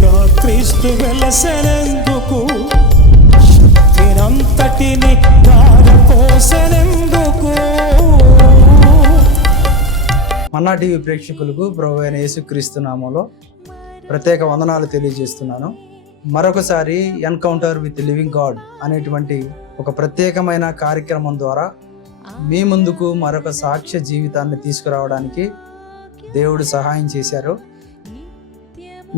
ప్రియుడా క్రీస్తు వెలసెనందుకు నేనంతటిని దారపోసెనందుకు. మన్నా టీవీ ప్రేక్షకులకు ప్రభువైన అయిన యేసుక్రీస్తు నామములో ప్రత్యేక వందనాలు తెలియజేస్తున్నాను. మరొకసారి ఎన్కౌంటర్ విత్ లివింగ్ గాడ్ అనేటువంటి ఒక ప్రత్యేకమైన కార్యక్రమం ద్వారా మీ ముందుకు మరొక సాక్ష్య జీవితాన్ని తీసుకురావడానికి దేవుడు సహాయం చేశారు.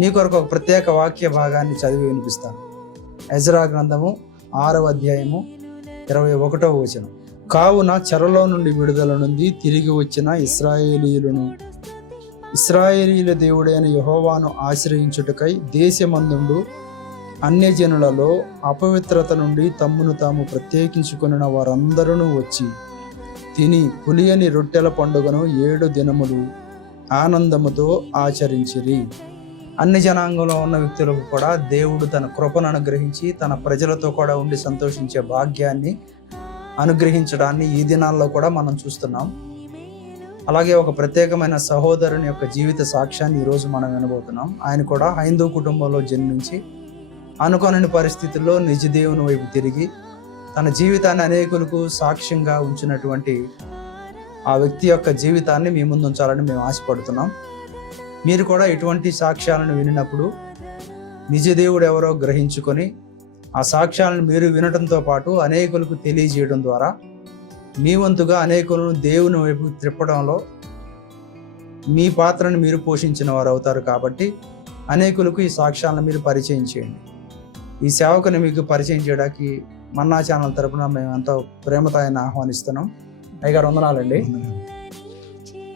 మీ కొరకు ఒక ప్రత్యేక వాక్య భాగాన్ని చదివి వినిపిస్తాను. ఎజ్రా గ్రంథము 6వ అధ్యాయము 21వ వచనం. కావున చెరలో నుండి విడుదల నుండి తిరిగి వచ్చిన ఇశ్రాయేలీయుల దేవుడైన యెహోవాను ఆశ్రయించుటకై దేశమందుండు అన్యజనులలో అపవిత్రత నుండి తమ్మును తాము ప్రత్యేకించుకొనిన వారందరూ వచ్చి తిని పులియని రొట్టెల పండుగను 7 దినములు ఆనందముతో ఆచరించిరి. అన్ని జనాంగంలో ఉన్న వ్యక్తులకు కూడా దేవుడు తన కృపను అనుగ్రహించి తన ప్రజలతో కూడా ఉండి సంతోషించే భాగ్యాన్ని అనుగ్రహించడాన్ని ఈ దినాల్లో కూడా మనం చూస్తున్నాం. అలాగే ఒక ప్రత్యేకమైన సహోదరుని యొక్క జీవిత సాక్ష్యాన్ని ఈరోజు మనం వినబోతున్నాం. ఆయన కూడా హైందవ కుటుంబంలో జన్మించి అనుకోని పరిస్థితుల్లో నిజ దేవుని వైపు తిరిగి తన జీవితాన్ని అనేకులకు సాక్ష్యంగా ఉంచినటువంటి ఆ వ్యక్తి యొక్క జీవితాన్ని మీ ముందు ఉంచాలని మేము ఆశపడుతున్నాం. మీరు కూడా ఇటువంటి సాక్ష్యాలను వినినప్పుడు నిజ దేవుడు ఎవరో గ్రహించుకొని ఆ సాక్ష్యాలను మీరు వినడంతో పాటు అనేకులకు తెలియజేయడం ద్వారా మీ వంతుగా అనేకులను దేవుని వైపు త్రిప్పడంలో మీ పాత్రను మీరు పోషించిన వారు అవుతారు. కాబట్టి అనేకులకు ఈ సాక్ష్యాలను మీరు పరిచయం చేయండి. ఈ సేవకుని మీకు పరిచయం చేయడానికి మన్నా ఛానల్ తరపున మేము ఎంతో ప్రేమతో ఆయన ఆహ్వానిస్తున్నాం. అయ్యగారు వందనాలండి.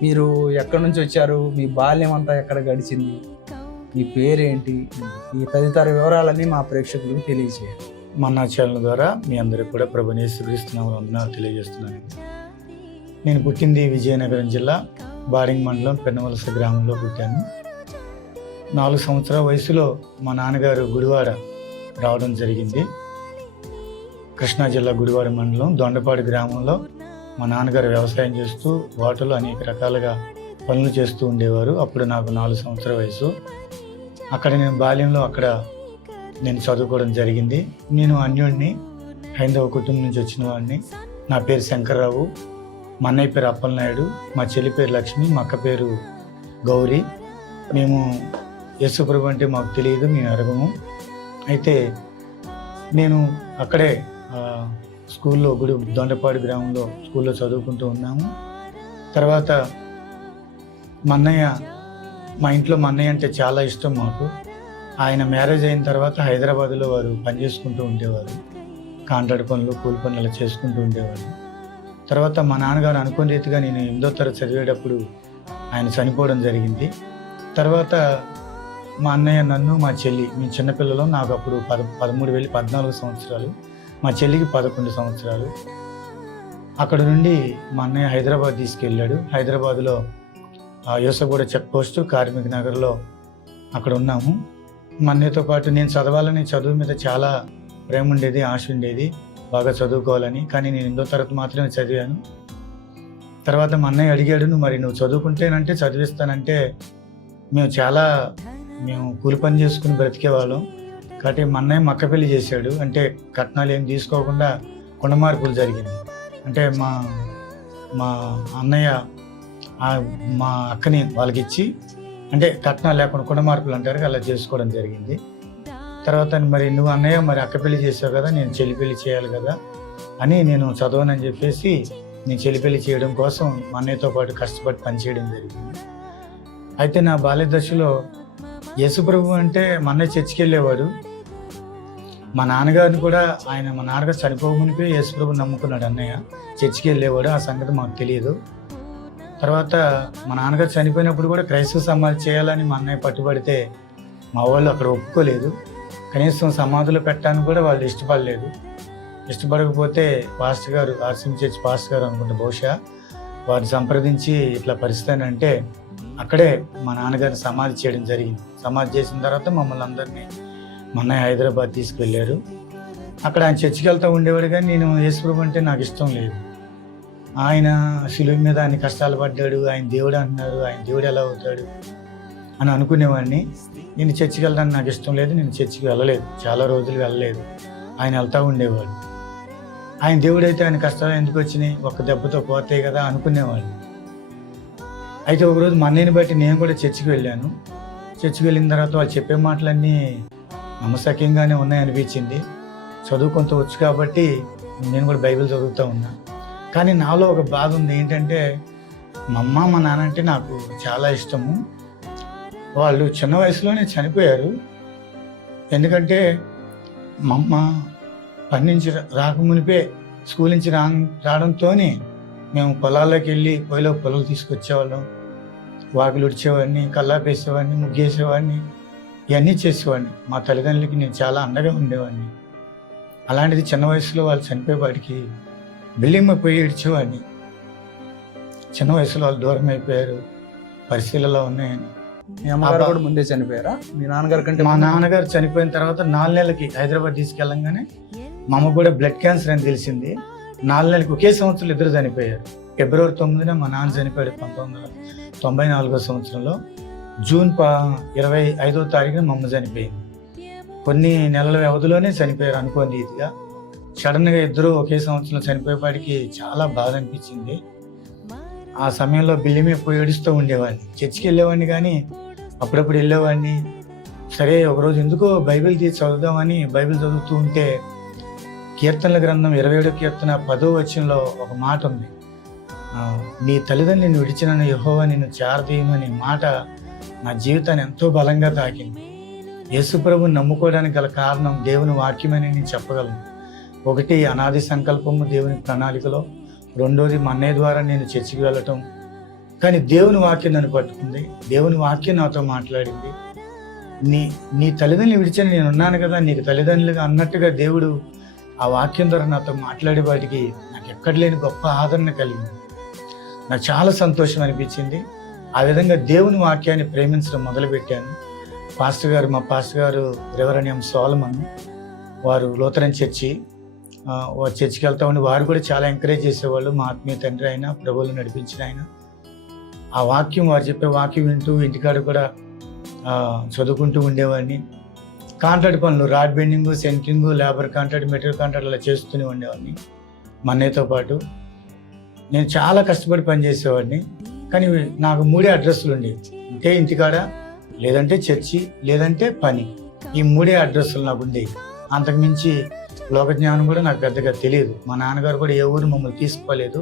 మీరు ఎక్కడి నుంచి వచ్చారు, మీ బాల్యం అంతా ఎక్కడ గడిచింది, మీ పేరేంటి, ఈ తదితర వివరాలన్నీ మా ప్రేక్షకులకు తెలియజేయండి. మన్నా ఛానల్ ద్వారా మీ అందరికీ కూడా ప్రభువుని యేసుక్రీస్తు నామములో వందనాలు తెలియజేస్తున్నాను. నేను పుట్టింది విజయనగరం జిల్లా బాడింగ్ మండలం పెన్నవలస గ్రామంలో పుట్టాను. 4 సంవత్సరాల వయసులో మా నాన్నగారు గుడివాడ రావడం జరిగింది. కృష్ణా జిల్లా గుడివాడ మండలం దొండపాడు గ్రామంలో మా నాన్నగారు వ్యవసాయం చేస్తూ వాటలో అనేక రకాలుగా పనులు చేస్తూ ఉండేవారు. అప్పుడు నాకు 4 సంవత్సరాల వయసు. అక్కడ నేను బాల్యంలో నేను చదువుకోవడం జరిగింది. నేను అన్యుడిని, హైందవ కుటుంబం నుంచి వచ్చిన వాడిని. నా పేరు శంకర్రావు, మా అన్నయ్య పేరు అప్పలనాయుడు, మా చెల్లి పేరు లక్ష్మి, మా అక్క పేరు గౌరీ. మేము యేసుప్రభు అంటే మాకు తెలియదు, మేము ఎరగము. అయితే నేను అక్కడే స్కూల్లో దొండపాడు గ్రామంలో స్కూల్లో చదువుకుంటూ ఉన్నాము. తర్వాత మా ఇంట్లో మా అన్నయ్య అంటే చాలా ఇష్టం మాకు. ఆయన మ్యారేజ్ అయిన తర్వాత హైదరాబాద్లో వారు పనిచేసుకుంటూ ఉండేవారు. కాంట్రాక్ట్ పనులు, కూలి పనులు చేసుకుంటూ ఉండేవారు. తర్వాత మా నాన్నగారు అనుకున్న రీతిగా నేను 8వ తరగతి చదివేటప్పుడు ఆయన చనిపోవడం జరిగింది. తర్వాత మా అన్నయ్య, నన్ను, మా చెల్లి, మేము చిన్నపిల్లలు. నాకు అప్పుడు 13 వెళ్ళి 14 సంవత్సరాలు, మా చెల్లికి 11 సంవత్సరాలు. అక్కడ నుండి మా అన్నయ్య హైదరాబాద్ తీసుకెళ్ళాడు. హైదరాబాద్లో యోసగూడ చెక్ పోస్టు, కార్మిక్ నగర్లో అక్కడ ఉన్నాము. మా అన్నయ్యతో పాటు నేను చదవాలని, చదువు మీద చాలా ప్రేమ ఉండేది, ఆశ ఉండేది, బాగా చదువుకోవాలని. కానీ నేను 8వ తరగతి మాత్రమే చదివాను. తర్వాత మా అన్నయ్య అడిగాడు, నువ్వు చదువుకుంటేనంటే చదివిస్తానంటే మేము కూలి పని చేసుకుని బ్రతికేవాళ్ళం. కాబట్టి మా అన్నయ్య మక్క పెళ్లి చేశాడు. అంటే కట్నాలు ఏం తీసుకోకుండా కొండ మార్పులు జరిగింది. అంటే మా అన్నయ్య మా అక్కని వాళ్ళకి ఇచ్చి, అంటే కట్నాలు లేకుండా కొండ మార్పులు అంటారు, అలా చేసుకోవడం జరిగింది. తర్వాత నువ్వు అన్నయ్య అక్క పెళ్లి చేసావు కదా, నేను చెల్లి పెళ్లి చేయాలి కదా అని నేను చదవనని చెప్పేసి నేను చెల్లి పెళ్లి చేయడం కోసం మా అన్నయ్యతో పాటు కష్టపడి పనిచేయడం జరిగింది. అయితే నా బాల్య దశలో యేసుప్రభు అంటే మా అన్నయ్య చర్చికి వెళ్ళేవాడు. మా నాన్నగారిని కూడా మా నాన్నగారు చనిపోమునిపై యేసుప్రభు నమ్ముకున్నాడు అన్నయ్య. చర్చికి వెళ్ళేవాడు, ఆ సంగతి మాకు తెలియదు. తర్వాత మా నాన్నగారు చనిపోయినప్పుడు కూడా క్రైస్తవ సమాధి చేయాలని మా అన్నయ్య పట్టుబడితే మా వాళ్ళు అక్కడ ఒప్పుకోలేదు. కనీసం సమాధిలో పెట్టడానికి కూడా వాళ్ళు ఇష్టపడకపోతే పాస్టర్ గారు, ఆర్సిఎం చర్చ్ పాస్టర్ గారు అనుకుంటే బహుశా, వారిని సంప్రదించి ఇట్లా పరిస్థితి అంటే అక్కడే మా నాన్నగారిని సమాధి చేయడం జరిగింది. సమాధి చేసిన తర్వాత మమ్మల్ని అందరినీ మా అన్నయ్య హైదరాబాద్ తీసుకెళ్ళారు. అక్కడ ఆయన చర్చికి వెళ్తూ ఉండేవాడు. కానీ నేను యేసుప్రభు అంటే నాకు ఇష్టం లేదు. ఆయన శిలువ మీద ఆయన కష్టాలు పడ్డాడు, ఆయన దేవుడు అంటున్నారు, ఆయన దేవుడు ఎలా అవుతాడు, అని అనుకునేవాడిని. నేను చర్చికి వెళ్ళడానికి నాకు ఇష్టం లేదు, నేను చర్చికి వెళ్ళలేదు, చాలా రోజులు వెళ్ళలేదు. ఆయన వెళ్తూ ఉండేవాడు. ఆయన దేవుడైతే ఆయన కష్టాలు ఎందుకు వచ్చినాయి, ఒక్క దెబ్బతో పోతాయి కదా అనుకునేవాడిని. అయితే ఒకరోజు మా అన్నయ్యని బట్టి నేను కూడా చర్చికి వెళ్ళాను. చర్చికి వెళ్ళిన తర్వాత వాళ్ళు చెప్పే మాటలన్నీ నమ్మశక్యంగానే ఉన్నాయనిపించింది. చదువు కొంత వచ్చు కాబట్టి నేను కూడా బైబిల్ చదువుతూ ఉన్నా. కానీ నాలో ఒక బాధ ఉంది. ఏంటంటే మా అమ్మ మా నాన్న అంటే నాకు చాలా ఇష్టము. వాళ్ళు చిన్న వయసులోనే చనిపోయారు. ఎందుకంటే మా అమ్మ పని నుంచి రాకమునిపే స్కూల్ నుంచి రావడంతో మేము పొలాల్లోకి వెళ్ళి పొలాలు తీసుకొచ్చేవాళ్ళం, వాకిలు ఉడిచేవాడిని, కల్లాపేసేవాడిని, ముగ్గేసేవాడిని, ఇవన్నీ చేసేవాడిని. మా తల్లిదండ్రులకి నేను చాలా అండగా ఉండేవాడిని. అలాంటిది చిన్న వయసులో వాళ్ళు చనిపోయేవాడికి బిల్డింగ్ పోయి ఏడ్చేవాడిని. చిన్న వయసులో వాళ్ళు దూరం అయిపోయారు, పరిస్థితులలో ఉన్నాయని. మీ అమ్మగారు కూడా ముందే చనిపోయారా? మీ నాన్నగారి కంటే? మా నాన్నగారు చనిపోయిన తర్వాత 4 నెలలకి హైదరాబాద్ తీసుకెళ్ళంగానే మా అమ్మ కూడా బ్లడ్ క్యాన్సర్ అని తెలిసింది. 4 నెలలకి ఒకే సంవత్సరం ఇద్దరు చనిపోయారు. ఫిబ్రవరి 9న మా నాన్న చనిపోయాడు 1994 సంవత్సరంలో. జూన్ 25వ తారీఖున మా అమ్మ చనిపోయింది. కొన్ని నెలల వ్యవధిలోనే చనిపోయారు అనుకోని రీతిగా. సడన్గా ఇద్దరు ఒకే సంవత్సరంలో చనిపోయేపాటికి చాలా బాధ అనిపించింది. ఆ సమయంలో బిల్లిమే పోయి ఏడుస్తూ ఉండేవాడిని. చర్చికి వెళ్ళేవాడిని, కానీ అప్పుడప్పుడు వెళ్ళేవాడిని. సరే ఒకరోజు ఎందుకో బైబిల్ తీసి చదువుదామని బైబిల్ చదువుతూ ఉంటే కీర్తనల గ్రంథం 27వ కీర్తన 10వ వచనంలో ఒక మాట ఉంది. నీ తల్లిదండ్రులను విడిచిన యెహోవా నిన్ను చేరదీయును అనే మాట నా జీవితాన్ని ఎంతో బలంగా తాకింది. యేసుప్రభుని నమ్ముకోవడానికి గల కారణం దేవుని వాక్యమని నేను చెప్పగలను. ఒకటి, అనాది సంకల్పము దేవుని ప్రణాళికలో. రెండోది, మా అన్నయ్య ద్వారా నేను చర్చికి వెళ్ళటం. కానీ దేవుని వాక్యం నన్ను పట్టుకుంది, దేవుని వాక్యం నాతో మాట్లాడింది. నీ తల్లిదండ్రులు విడిచిన నేను ఉన్నాను కదా, నీకు తల్లిదండ్రులుగా అన్నట్టుగా దేవుడు ఆ వాక్యం ద్వారా నాతో మాట్లాడే వాటికి నాకు ఎక్కడ లేని గొప్ప ఆదరణ కలిగింది. నాకు చాలా సంతోషం అనిపించింది. ఆ విధంగా దేవుని వాక్యాన్ని ప్రేమించడం మొదలుపెట్టాను. మా పాస్టర్ గారు రెవరెండ్ ఎం సోలమన్, వారు లూథరన్ చర్చి, వారు చర్చికి వెళ్తా ఉండి వారు కూడా చాలా ఎంకరేజ్ చేసేవాళ్ళు. మా ఆత్మీయ తండ్రి అయినా, ప్రభువులు నడిపించిన ఆయన. ఆ వాక్యం, వారు చెప్పే వాక్యం వింటూ ఇంటికాడ కూడా చదువుకుంటూ ఉండేవాడిని. కాంట్రాక్ట్ పనులు, rod bending, centring, labour contract, material contract అలా చేస్తూనే ఉండేవాడిని మా అన్నయ్యతో పాటు. నేను చాలా కష్టపడి పనిచేసేవాడిని. కానీ నాకు 3 అడ్రస్లు ఉండేవి. అంటే ఇంటికాడ, లేదంటే చర్చి, లేదంటే పని. ఈ 3 అడ్రస్లు నాకు ఉండేవి. అంతకుమించి లోక జ్ఞానం కూడా నాకు పెద్దగా తెలియదు. మా నాన్నగారు కూడా ఏ ఊరు మమ్మల్ని తీసుకోలేదు.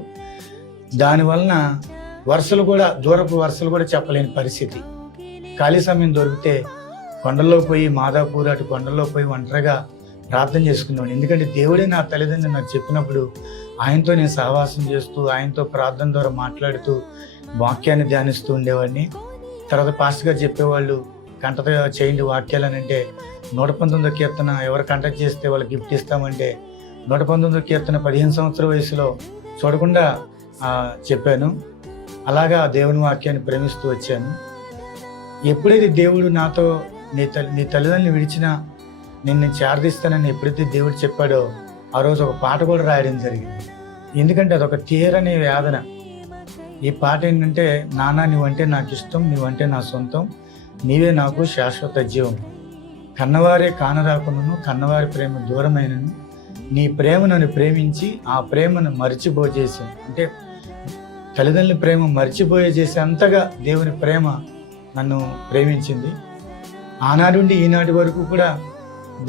దానివలన దూరపు వరుసలు కూడా చెప్పలేని పరిస్థితి. ఖాళీ సమయం దొరికితే కొండల్లో పోయి, మాదాపూర్ అటు కొండల్లో పోయి ఒంటరిగా ప్రార్థన చేసుకునేవాడిని. ఎందుకంటే దేవుడే నా తల్లిదండ్రులు నాకు చెప్పినప్పుడు ఆయనతో నేను సహవాసం చేస్తూ, ఆయనతో ప్రార్థన ద్వారా మాట్లాడుతూ వాక్యాన్ని ధ్యానిస్తూ ఉండేవాడిని. తర్వాత పాస్టర్ గారు చెప్పేవాళ్ళు, కంటత చేయండి వాక్యాలు అని అంటే 119వ కీర్తన ఎవరు కంటెక్ట్ చేస్తే వాళ్ళకి గిఫ్ట్ ఇస్తామంటే 119వ కీర్తన 15 సంవత్సరాల వయసులో చూడకుండా చెప్పాను. అలాగా దేవుని వాక్యాన్ని ప్రేమిస్తూ వచ్చాను. ఎప్పుడైతే దేవుడు నాతో నీ తల్లిదండ్రులను విడిచినా నేను చేరదీస్తానని ఎప్పుడైతే దేవుడు చెప్పాడో ఆ రోజు ఒక పాట కూడా రాయడం జరిగింది. ఎందుకంటే అదొక తీరని వేదన. ఈ పాట ఏంటంటే, నాన్న నువ్వంటే నాకు ఇష్టం, నువ్వంటే నా సొంతం, నీవే నాకు శాశ్వత జీవం, కన్నవారే కానరాకును, కన్నవారి ప్రేమ దూరమైనను, నీ ప్రేమ నన్ను ప్రేమించి ఆ ప్రేమను మరిచిపోజేసి. అంటే తల్లిదండ్రుల ప్రేమ మరిచిపోయే చేసే అంతగా దేవుని ప్రేమ నన్ను ప్రేమించింది. ఆనాడు నుండి ఈనాటి వరకు కూడా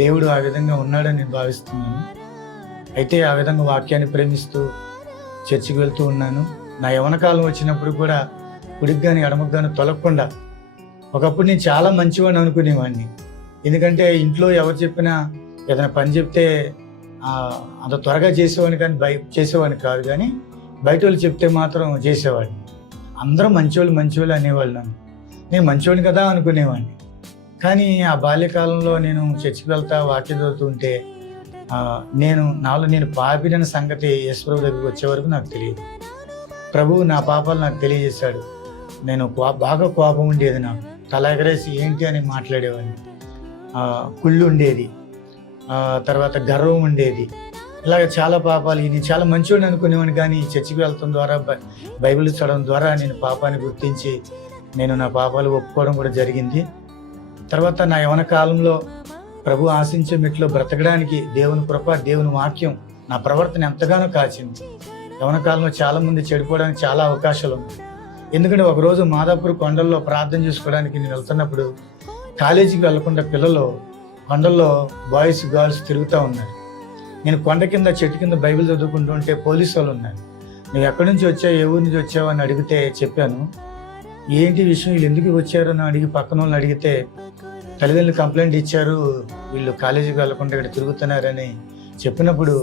దేవుడు ఆ విధంగా ఉన్నాడని నేను భావిస్తున్నాను. అయితే ఆ విధంగా వాక్యాన్ని ప్రేమిస్తూ చర్చికి వెళ్తూ ఉన్నాను. నా యవ్వన కాలం వచ్చినప్పుడు కూడా కుడికి కానీ ఎడమకు కానీ తొలగకుండా, ఒకప్పుడు నేను చాలా మంచివాడిని అనుకునేవాడిని. ఎందుకంటే ఇంట్లో ఎవరు చెప్పినా ఏదైనా పని చెప్తే అంత త్వరగా చేసేవాడిని, కానీ చేసేవాడిని కాదు. కానీ బయట వాళ్ళు చెప్తే మాత్రం చేసేవాడిని. అందరూ మంచివాళ్ళు అనేవాళ్ళు నన్ను. నేను మంచివాడిని కదా అనుకునేవాడిని. కానీ ఆ బాల్యకాలంలో నేను చర్చికి వెళ్తా వాక్యం చదువుతుంటే నేను పాపిన సంగతి యేసుప్రభు దగ్గరికి వచ్చే వరకు నాకు తెలియదు. ప్రభువు నా పాపాలు నాకు తెలియజేశాడు. నేను బాగా కోపం ఉండేది, నాకు తల ఎగరేసి ఏంటి అని మాట్లాడేవాడిని. కుళ్ళు ఉండేది, తర్వాత గర్వం ఉండేది. ఇలాగ చాలా పాపాలు. ఇది చాలా మంచివాడిని అనుకునేవాడిని. కానీ చర్చికి వెళ్ళటం ద్వారా, బైబిల్ చదవడం ద్వారా నేను పాపాన్ని గుర్తించి నేను నా పాపాలు ఒప్పుకోవడం కూడా జరిగింది. తర్వాత నా యవన కాలంలో ప్రభు ఆశించే మెట్లో బ్రతకడానికి దేవుని కృప, దేవుని వాక్యం నా ప్రవర్తన ఎంతగానో కాచింది. యవన కాలంలో చాలామంది చెడిపోవడానికి చాలా అవకాశాలు ఉన్నాయి. ఎందుకంటే ఒకరోజు మాదాపూర్ కొండల్లో ప్రార్థన చేసుకోవడానికి నేను వెళ్తున్నప్పుడు కాలేజీకి వెళ్లకుండా పిల్లలు కొండల్లో బాయ్స్ గర్ల్స్ తిరుగుతూ ఉన్నారు. నేను కొండ కింద చెట్టు కింద బైబిల్ చదువుకుంటూ ఉంటే పోలీసు వాళ్ళు ఉన్నారు. నువ్వు ఎక్కడి నుంచి వచ్చావు, ఏ ఊరి నుంచి వచ్చావు అని అడిగితే చెప్పాను. ఏంటి విషయం, వీళ్ళు ఎందుకు వచ్చారు అని అడిగి పక్కన వాళ్ళని అడిగితే తల్లిదండ్రులు కంప్లైంట్ ఇచ్చారు, వీళ్ళు కాలేజీకి వెళ్లకుండా ఇక్కడ తిరుగుతున్నారని చెప్పినప్పుడు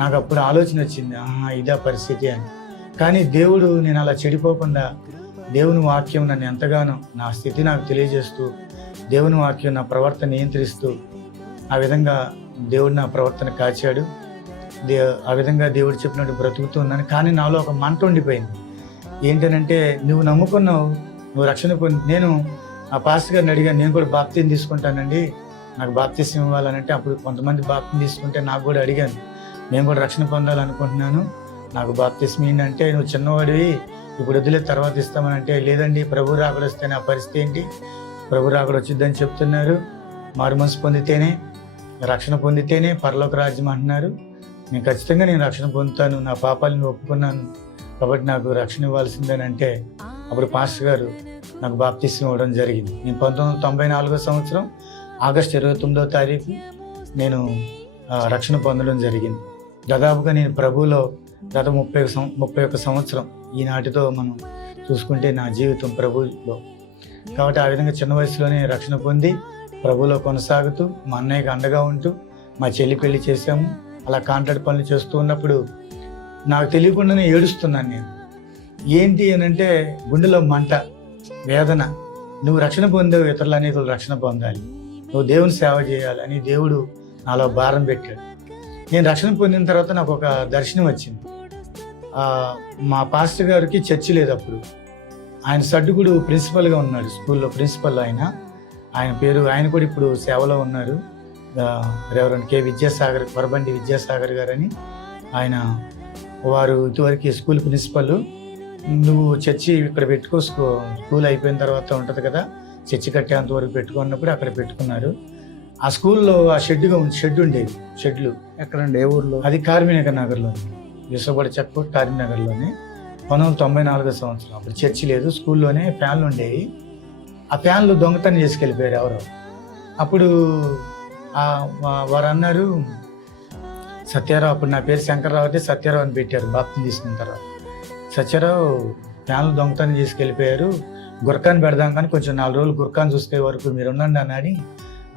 నాకు అప్పుడు ఆలోచన వచ్చింది, ఇదే పరిస్థితి అని. కానీ దేవుడు నేను అలా చెడిపోకుండా దేవుని వాక్యం నన్ను ఎంతగానో నా స్థితి నాకు తెలియజేస్తూ, దేవుని వాక్యం నా ప్రవర్తన నియంత్రిస్తూ, ఆ విధంగా దేవుడు నా ప్రవర్తన కాచాడు. ఆ విధంగా దేవుడు చెప్పినట్టు బ్రతుకుతూ ఉన్నాను. కానీ నాలో ఒక మంట ఉండిపోయింది. ఏంటనంటే, నువ్వు నమ్ముకున్నావు, నువ్వు రక్షణ పొంది. నేను ఆ పాస్టర్ గారిని అడిగాను, నేను కూడా బాప్తిజం తీసుకుంటానండి, నాకు బాప్తిజం ఇవ్వాలనంటే, అప్పుడు కొంతమంది బాప్తిజం తీసుకుంటే నాకు కూడా అడిగాను, నేను కూడా రక్షణ పొందాలనుకుంటున్నాను, నాకు బాప్తిజం ఏంటంటే, నువ్వు చిన్నవాడివి, ఇప్పుడు వదిలే తర్వాత ఇస్తామనంటే, లేదండి ప్రభు రాకడ వస్తే నా పరిస్థితి ఏంటి, ప్రభు రాకడ వచ్చిద్దని చెప్తున్నారు, మారు మనసు పొందితేనే, రక్షణ పొందితేనే పరలోక రాజ్యం అంటున్నారు, నేను ఖచ్చితంగా నేను రక్షణ పొందుతాను, నా పాపాలను ఒప్పుకున్నాను కాబట్టి నాకు రక్షణ ఇవ్వాల్సిందని అంటే, అప్పుడు పాస్టర్ గారు నాకు బాప్తిసం ఇవ్వడం జరిగింది. నేను 1994 సంవత్సరం ఆగస్టు 29వ తారీఖు నేను రక్షణ పొందడం జరిగింది. దాదాపుగా నేను ప్రభువులో గత 31 సంవత్సరం, ఈనాటితో మనం చూసుకుంటే నా జీవితం ప్రభువులో. కాబట్టి ఆ విధంగా చిన్న వయసులోనే రక్షణ పొంది ప్రభువులో కొనసాగుతూ, మా అన్నయ్యకి అండగా ఉంటూ మా చెల్లి పెళ్లి చేశాము. అలా కాంట్రాక్ట్ పనులు చేస్తూ ఉన్నప్పుడు నాకు తెలియకుండానే ఏడుస్తున్నాను నేను. ఏంటి అని అంటే, గుండెలో మంట, వేదన. నువ్వు రక్షణ పొందావు, ఇతరులు అనేకులు రక్షణ పొందాలి, నువ్వు దేవుని సేవ చేయాలి అని దేవుడు నాలో భారం పెట్టాడు. నేను రక్షణ పొందిన తర్వాత నాకు ఒక దర్శనం వచ్చింది. మా పాస్టర్ గారికి చర్చి లేదు అప్పుడు. ఆయన సడ్డుగుడు ప్రిన్సిపల్గా ఉన్నాడు, స్కూల్లో ప్రిన్సిపల్ ఆయన పేరు. ఆయన కూడా ఇప్పుడు సేవలో ఉన్నారు. రెవరెండ్ కె విద్యాసాగర్, వరబండి విద్యాసాగర్ గారని ఆయన, వారు ఇటువరకు స్కూల్ ప్రిన్సిపల్. నువ్వు చర్చి ఇక్కడ పెట్టుకో, స్కూల్ అయిపోయిన తర్వాత ఉంటుంది కదా, చర్చి కట్టేంత వరకు పెట్టుకున్నప్పుడు అక్కడ పెట్టుకున్నారు. ఆ స్కూల్లో ఆ షెడ్ ఉండేది. షెడ్లు ఎక్కడండి, ఏ ఊర్లో? అది కార్మినగర్ నగర్లోనే, విశ్వపడి చెక్క కార్మినగర్లోనే. 1994 సంవత్సరం. అప్పుడు చర్చి లేదు, స్కూల్లోనే ఫ్యాన్లు ఉండేవి. ఆ ఫ్యాన్లు దొంగతనం చేసుకెళ్ళిపోయారు ఎవరో. అప్పుడు వారు అన్నారు, సత్యారావు, అప్పుడు నా పేరు శంకర్రావు అయితే సత్యారావు అని పెట్టారు బాప్తిజం తీసుకున్న తర్వాత. సత్యారావు ఫ్యాన్లు దొంగతనం చేసుకెళ్ళిపోయారు, గుర్కాన్ని పెడదాం కానీ కొంచెం 4 రోజులు గుర్కాన్ని చూసుకునే వరకు మీరు ఉండండి అని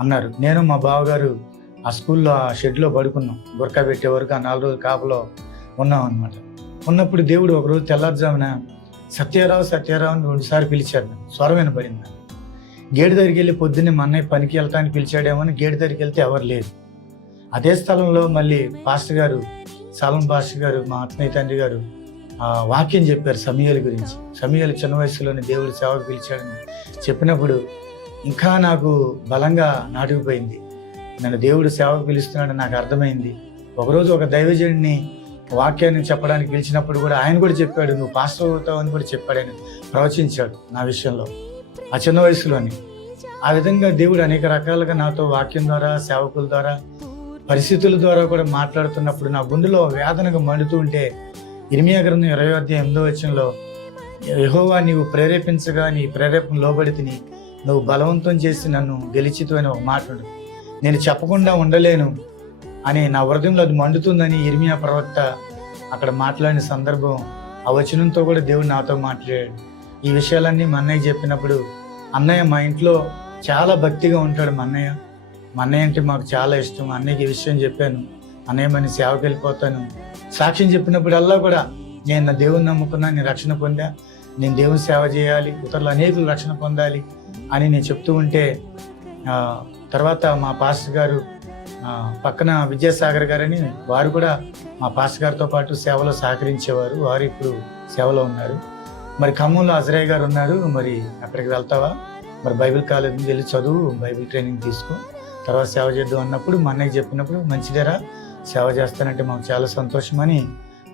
అన్నారు. నేను మా బావగారు ఆ స్కూల్లో ఆ షెడ్లో పడుకున్నాం, గుర్కా పెట్టే వరకు ఆ 4 రోజులు కాపులో ఉన్నాం అనమాట. ఉన్నప్పుడు దేవుడు ఒకరోజు తెల్లారుజామున సత్యారావు అని 2 సార్లు పిలిచాడు. స్వరం వినపడింది. గేటు దగ్గరికి వెళ్ళి, పొద్దున్నే మా అన్నయ్య పనికి వెళ్తానికి పిలిచాడేమో అని గేటు దగ్గరికి వెళ్తే ఎవరు లేదు. అదే స్థలంలో మళ్ళీ పాస్టర్ గారు, సాలం పాస్టర్ గారు, మా ఆత్మీయ తండ్రి గారు వాక్యం చెప్పారు సమూయేలు గురించి. సమూయేలు చిన్న వయసులోనే దేవుడు సేవకు పిలిచాడని చెప్పినప్పుడు ఇంకా నాకు బలంగా నాటుకుపోయింది. నన్ను దేవుడు సేవకు పిలుస్తున్నాడని నాకు అర్థమైంది. ఒకరోజు ఒక దైవజనుడిని వాక్యాన్ని చెప్పడానికి పిలిచినప్పుడు కూడా ఆయన కూడా చెప్పాడు, నువ్వు పాస్టర్ అవుతావు అని కూడా చెప్పాడు. ఆయన ప్రవచించాడు నా విషయంలో ఆ చిన్న వయసులోని. ఆ విధంగా దేవుడు అనేక రకాలుగా నాతో వాక్యం ద్వారా, సేవకుల ద్వారా, పరిస్థితుల ద్వారా కూడా మాట్లాడుతున్నప్పుడు నా గుండెలో వేదనగా మండుతూ ఉంటే, ఇర్మియా గ్రంథం 20:8 యెహోవా నీవు ప్రేరేపించగా నీ ప్రేరేపణ లోబడి తిని నువ్వు బలవంతం చేసి నన్ను గెలిచితు అని ఒక మాట ఉంది. నేను చెప్పకుండా ఉండలేను అని నా హృదయంలో అది మండుతుందని ఇర్మియా ప్రవక్త అక్కడ మాట్లాడిన సందర్భం, ఆ వచనంతో కూడా దేవుడు నాతో మాట్లాడాడు. ఈ విషయాలన్నీ మా అన్నయ్య చెప్పినప్పుడు, అన్నయ్య మా ఇంట్లో చాలా భక్తిగా ఉంటాడు. మా అన్నయ్య అంటే మాకు చాలా ఇష్టం. అన్నయ్యకి ఈ విషయం చెప్పాను, అన్నయ్య మన సేవకి వెళ్ళిపోతాను. సాక్ష్యం చెప్పినప్పుడల్లా కూడా నేను నా దేవుని నమ్ముకున్నా, నేను రక్షణ పొందా, నేను దేవుని సేవ చేయాలి, ఇతరులు అనేకులు రక్షణ పొందాలి అని నేను చెప్తూ ఉంటే, తర్వాత మా పాస్టర్ గారు పక్కన విద్యాసాగర్ గారని, వారు కూడా మా పాస్టర్ గారితో పాటు సేవలో సహకరించేవారు. వారు ఇప్పుడు సేవలో ఉన్నారు. మరి ఖమ్మంలో అజరయ్య గారు ఉన్నారు, మరి అక్కడికి వెళ్తావా, మరి బైబిల్ కాలేజ్ నుంచి వెళ్ళి చదువు, బైబిల్ ట్రైనింగ్ తీసుకో, తర్వాత సేవ చేద్దాం అన్నప్పుడు మా అన్నయ్య చెప్పినప్పుడు, మంచిదేరా సేవ చేస్తానంటే మాకు చాలా సంతోషం అని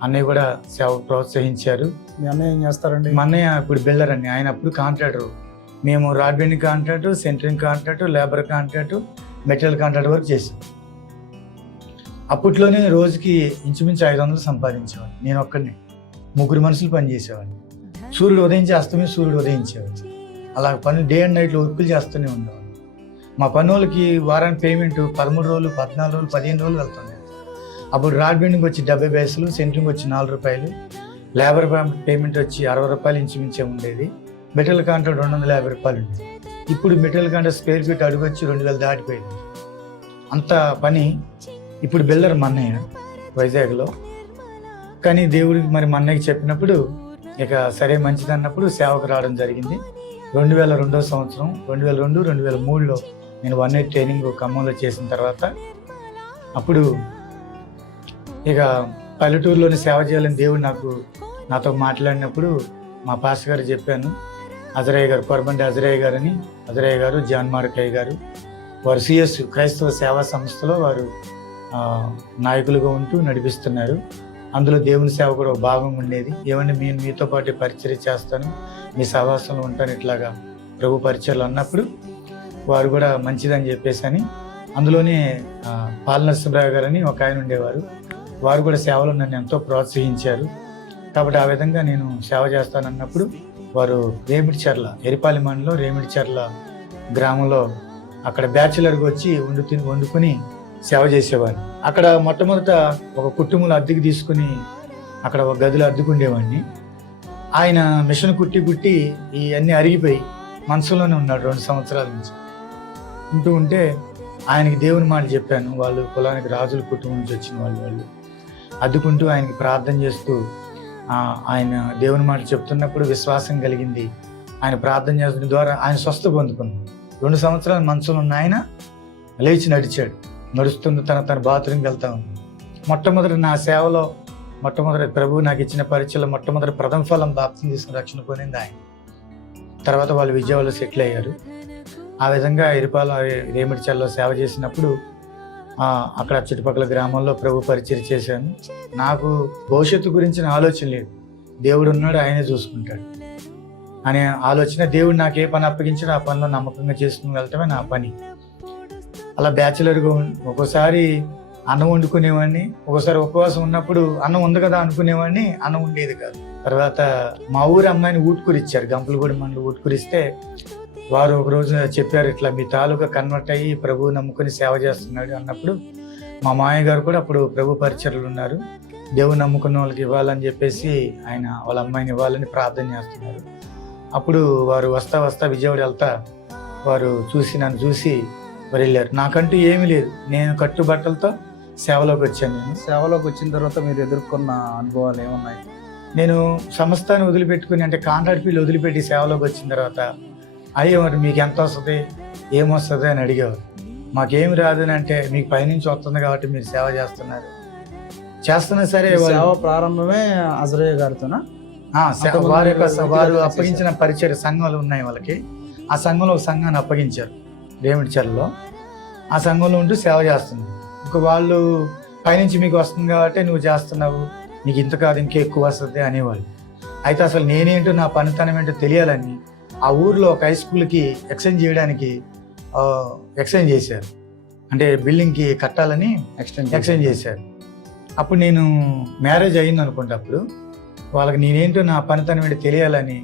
అన్నయ్య కూడా సేవకు ప్రోత్సహించారు. మీ అన్నయ్య ఏం చేస్తారండి? మా అన్నయ్య ఇప్పుడు బిల్డర్ అండి. ఆయన అప్పుడు కాంట్రాక్టర్. మేము rod bending contract, centering contract, labour contract, material contract వరకు చేసాం. అప్పట్లోనే రోజుకి ఇంచుమించు 500 సంపాదించేవాడిని. నేను ఒక్కడిని, 3 మనుషులు పనిచేసేవాడిని. సూర్యుడు ఉదయించి అస్తమే సూర్యుడు ఉదయించేవాడు. అలా పని డే అండ్ నైట్లో వర్కులు చేస్తూనే ఉండేవాడు. మా పనులకి వారానికి పేమెంట్ 13 రోజులు, 14 రోజులు, 15 రోజులు వెళ్తుండే. అప్పుడు రాడ్ బెండింగ్ వచ్చి 70 పైసలు, సెంటరింగ్ వచ్చి 4 రూపాయలు, లేబర్ పేమెంట్ వచ్చి 60 రూపాయలు ఇంచుమించే ఉండేది. మెటీరియల్ కాంట్రాక్ట్ 250 రూపాయలు ఉండేది. ఇప్పుడు మెటీరియల్ కాంట్రాక్ట్ స్క్వేర్ ఫీట్ అడుగు వచ్చి 2000 దాటిపోయింది. అంత పని. ఇప్పుడు బిల్డర్ మా అన్నయ్య వైజాగ్లో. కానీ దేవుడికి మరి మా అన్నయ్యకి చెప్పినప్పుడు ఇక సరే మంచిది అన్నప్పుడు సేవకు రావడం జరిగింది. 2002వ సంవత్సరం 2002, 2003లో నేను 1 night ట్రైనింగ్ ఖమ్మంలో చేసిన తర్వాత అప్పుడు ఇక పల్లెటూరులోని సేవ చేయాలని దేవుడు నాతో మాట్లాడినప్పుడు మా పాస్టర్ గారు చెప్పాను. అజరయ్య గారు, కొరబండి అజరయ్య గారని, అజరయ్య గారు, జాన్ మార్కయ్య గారు, వారు సిఎస్ క్రైస్తవ సేవా సంస్థలో వారు నాయకులుగా ఉంటూ నడిపిస్తున్నారు. అందులో దేవుని సేవ కూడా ఒక భాగం ఉండేది. ఏమంటే నేను మీతో పాటు పరిచర్య చేస్తాను, మీ సహవాసంలో ఉంటాను, ఇట్లాగా ప్రభు పరిచర్లు అన్నప్పుడు వారు కూడా మంచిదని చెప్పేసి అని అందులోనే పాలనరసింహరావు గారని ఒక ఆయన ఉండేవారు. వారు కూడా సేవలో నన్ను ఎంతో ప్రోత్సహించారు. కాబట్టి ఆ విధంగా నేను సేవ చేస్తానన్నప్పుడు వారు రేమిడిచర్ల, ఎరిపాలి మండలం రేమిడిచర్ల గ్రామంలో అక్కడ బ్యాచులర్గా వచ్చి వండుకొని సేవ చేసేవారు. అక్కడ మొట్టమొదట ఒక కుటుంబంలో అద్దెకి తీసుకుని అక్కడ ఒక గదిలో అద్దెకుండేవాడిని. ఆయన మిషన్ కుట్టి ఇవన్నీ అరిగిపోయి మనసులోనే ఉన్నాడు 2 సంవత్సరాల నుంచి. ఉంటే ఆయనకి దేవుని మాట చెప్పాను. వాళ్ళు కులానికి రాజుల కుటుంబం నుంచి వచ్చిన వాళ్ళు అద్దుకుంటూ ఆయనకి ప్రార్థన చేస్తూ ఆయన దేవుని మాట చెప్తున్నప్పుడు విశ్వాసం కలిగింది. ఆయన ప్రార్థన చేస్తున్న ద్వారా ఆయన స్వస్థ పొందుకున్నాడు. 2 సంవత్సరాల మనసులో ఉన్న ఆయన లేచి నడుస్తున్న తన బాత్రూమ్కి వెళ్తా ఉన్నాడు. మొట్టమొదటి నా సేవలో ప్రభువు నాకు ఇచ్చిన పరిచయలో మొట్టమొదటి ప్రథమ ఫలం బాప్తిసం తీసుకుని రక్షణ పొందింది ఆయన. తర్వాత వాళ్ళు విజయవాడలో సెటిల్ అయ్యారు. ఆ విధంగా రేమిడిచర్లలో సేవ చేసినప్పుడు అక్కడ చుట్టుపక్కల గ్రామాల్లో ప్రభు పరిచయం చేశాను. నాకు భవిష్యత్తు గురించిన ఆలోచన లేదు. దేవుడు ఉన్నాడు, ఆయనే చూసుకుంటాడు అనే ఆలోచన. దేవుడు నాకు ఏ పని అప్పగించినా ఆ పనిలో నమ్మకంగా చేసుకుని వెళ్తామే నా పని. అలా బ్యాచులర్గా ఒక్కోసారి అన్నం వండుకునేవాడిని, ఒకసారి ఉపవాసం ఉన్నప్పుడు అన్నం ఉంది కదా అనుకునేవాడిని, అన్నం ఉండేది కాదు. తర్వాత మా ఊరి అమ్మాయిని ఊటుకూరిచ్చారు, గంపలగూడి మండలి ఊటుకూరిస్తే వారు ఒక రోజు చెప్పారు, ఇట్లా మీ తాలూకా కన్వర్ట్ అయ్యి ప్రభువు నమ్ముకుని సేవ చేస్తున్నాడు అన్నప్పుడు మా మామయ్య గారు కూడా అప్పుడు ప్రభు పరిచర్లు ఉన్నారు, దేవుని నమ్ముకున్న వాళ్ళకి ఇవ్వాలని చెప్పేసి ఆయన వాళ్ళ అమ్మాయిని ఇవ్వాలని ప్రార్థన చేస్తున్నారు. అప్పుడు వారు వస్తా విజయవాడ వెళ్తా వారు నన్ను చూసి వారు వెళ్ళారు. నాకంటూ ఏమీ లేదు, నేను కట్టుబట్టలతో సేవలోకి వచ్చాను. సేవలోకి వచ్చిన తర్వాత మీరు ఎదుర్కొన్న అనుభవాలు ఏమున్నాయి? నేను సంస్థాన్ని వదిలిపెట్టుకుని అంటే కాంట్రాక్ట్ ఫీల్డ్ వదిలిపెట్టి సేవలోకి వచ్చిన తర్వాత అయ్యే మరి మీకు ఎంత వస్తుంది, ఏమొస్తుంది అని అడిగేవారు. మాకేమి రాదు అని అంటే మీకు పైనుంచి వస్తుంది కాబట్టి మీరు సేవ చేస్తున్నా సరే. సేవ ప్రారంభమే అజరయ్య గారితోనా? వారు అప్పగించిన పరిచయ సంఘాలు ఉన్నాయి వాళ్ళకి. ఆ సంఘంలో ఒక సంఘాన్ని అప్పగించారు రేమిడిచర్లలో. ఆ సంఘంలో ఉంటూ సేవ చేస్తున్నారు. ఇంక వాళ్ళు పైనుంచి మీకు వస్తుంది కాబట్టి నువ్వు చేస్తున్నావు, నీకు ఇంత కాదు ఇంకా ఎక్కువ వస్తుంది అనేవాళ్ళు. అయితే అసలు నేనేంటో నా పనితనం ఏంటో తెలియాలని ఆ ఊర్లో ఒక హై స్కూల్కి ఎక్స్చేంజ్ చేయడానికి ఎక్స్చేంజ్ చేశారు. అంటే బిల్డింగ్కి కట్టాలని ఎక్స్చేంజ్ చేశారు. అప్పుడు నేను మ్యారేజ్ అయింది అనుకుంటే అప్పుడు వాళ్ళకి నేనేంటో నా పనితనం ఏంటో తెలియాలని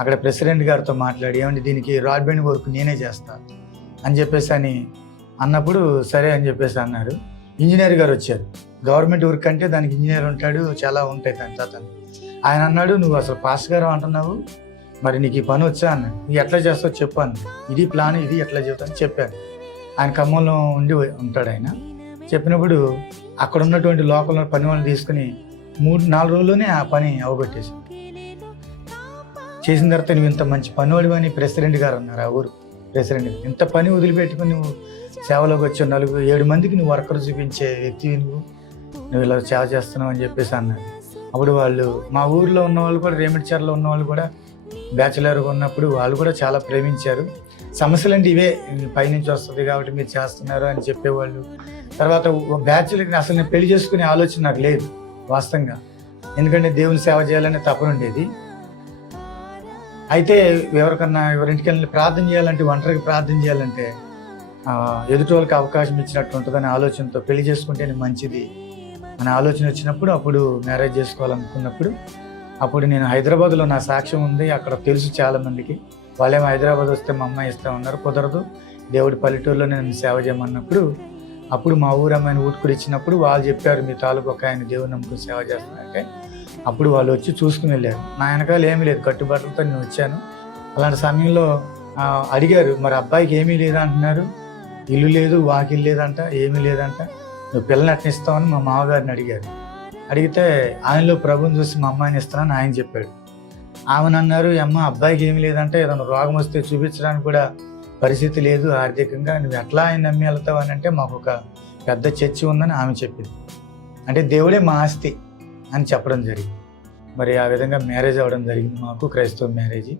అక్కడ ప్రెసిడెంట్ గారితో మాట్లాడి, ఏమంటే దీనికి రాడ్ బెండింగ్ వర్క్ నేనే చేస్తాను అని చెప్పేసి అన్నప్పుడు సరే అని చెప్పేసి అన్నారు. ఇంజనీర్ గారు వచ్చారు. గవర్నమెంట్ వర్క్ అంటే దానికి ఇంజనీర్ ఉంటాడు, చాలా ఉంటాయి దాని అతను. ఆయన అన్నాడు, నువ్వు అసలు పాస్ గారు అంటున్నావు, మరి నీకు ఈ పని వచ్చా అన్నాడు. నువ్వు ఎట్లా చేస్తావు చెప్పాను, ఇది ప్లాన్, ఇది ఎట్లా చెబుతాను చెప్పాను. ఆయన ఖమ్మంలో ఉంటాడు. ఆయన చెప్పినప్పుడు అక్కడ ఉన్నటువంటి లోకల్ పని వాళ్ళని తీసుకుని 3-4 రోజుల్లోనే ఆ పని అవగొట్టేసి చేసిన తర్వాత నువ్వు ఇంత మంచి పనివాడు అని ప్రెసిడెంట్ గారు అన్నారు. ఆ ఊరు ప్రెసిడెంట్ గారు, ఇంత పని వదిలిపెట్టుకుని నువ్వు సేవలోకి వచ్చావు, 7 మందికి నువ్వు వర్కర్ చూపించే వ్యక్తివి, నువ్వు ఇలా సేవ చేస్తున్నావు అని చెప్పేసి అన్నారు. అప్పుడు వాళ్ళు మా ఊర్లో ఉన్న వాళ్ళు కూడా, రేమిడిచర్లలో ఉన్న వాళ్ళు కూడా బ్యాచులర్గా ఉన్నప్పుడు వాళ్ళు కూడా చాలా ప్రేమించారు. సమస్యలు అంటే ఇవే, పైనుంచి వస్తుంది కాబట్టి మీరు చేస్తున్నారు అని చెప్పేవాళ్ళు. తర్వాత బ్యాచులర్ని అసలు నేను పెళ్లి చేసుకునే ఆలోచన నాకు లేదు వాస్తవంగా. ఎందుకంటే దేవుని సేవ చేయాలనే తపన ఉండేది. అయితే ఎవరింటికి వెళ్ళి ప్రార్థన చేయాలంటే, ఒంటరికి ప్రార్థన చేయాలంటే ఎదుటి వాళ్ళకి అవకాశం ఇచ్చినట్టు ఉంటుందనే ఆలోచనతో పెళ్లి చేసుకుంటేనే మంచిది అనే ఆలోచన వచ్చినప్పుడు, అప్పుడు మ్యారేజ్ చేసుకోవాలనుకున్నప్పుడు, అప్పుడు నేను హైదరాబాద్లో నా సాక్ష్యం ఉంది, అక్కడ తెలుసు చాలామందికి. వాళ్ళేమో హైదరాబాద్ వస్తే మా అమ్మాయి ఇస్తామన్నారు. కుదరదు, దేవుడి పల్లెటూరులో నేను సేవ చేయమన్నప్పుడు, అప్పుడు మా ఊరు అమ్మాయిని ఊటుకుడు ఇచ్చినప్పుడు వాళ్ళు చెప్పారు, మీ తాలూకు ఒక ఆయన దేవుని నమ్ముకుని సేవ చేస్తున్నారంటే, అప్పుడు వాళ్ళు వచ్చి చూసుకుని వెళ్ళారు. నా వెనకాల ఏమీ లేదు, కట్టుబాట్లతో నేను వచ్చాను. అలాంటి సమయంలో అడిగారు, మరి అబ్బాయికి ఏమీ లేదా అంటున్నారు, ఇల్లు లేదు, వాకిల్ లేదంట, ఏమీ లేదంట, నువ్వు పిల్లని అట్లా ఇస్తావని మా మామగారిని అడిగారు. అడిగితే ఆయనలో ప్రభుని చూసి మా అమ్మాయిని ఇస్తానని ఆయన చెప్పాడు. ఆమెను అన్నారు, అమ్మ అబ్బాయికి ఏమీ లేదంటే, ఏదైనా రోగం వస్తే చూపించడానికి కూడా పరిస్థితి లేదు ఆర్థికంగా, నువ్వు ఎట్లా ఆయన నమ్మి వెళ్తావు అని అంటే, మాకు ఒక పెద్ద చర్చి ఉందని ఆమె చెప్పింది. అంటే దేవుడే మా ఆస్తి అని చెప్పడం జరిగింది. మరి ఆ విధంగా మ్యారేజ్ అవ్వడం జరిగింది మాకు, క్రైస్తవ మ్యారేజ్.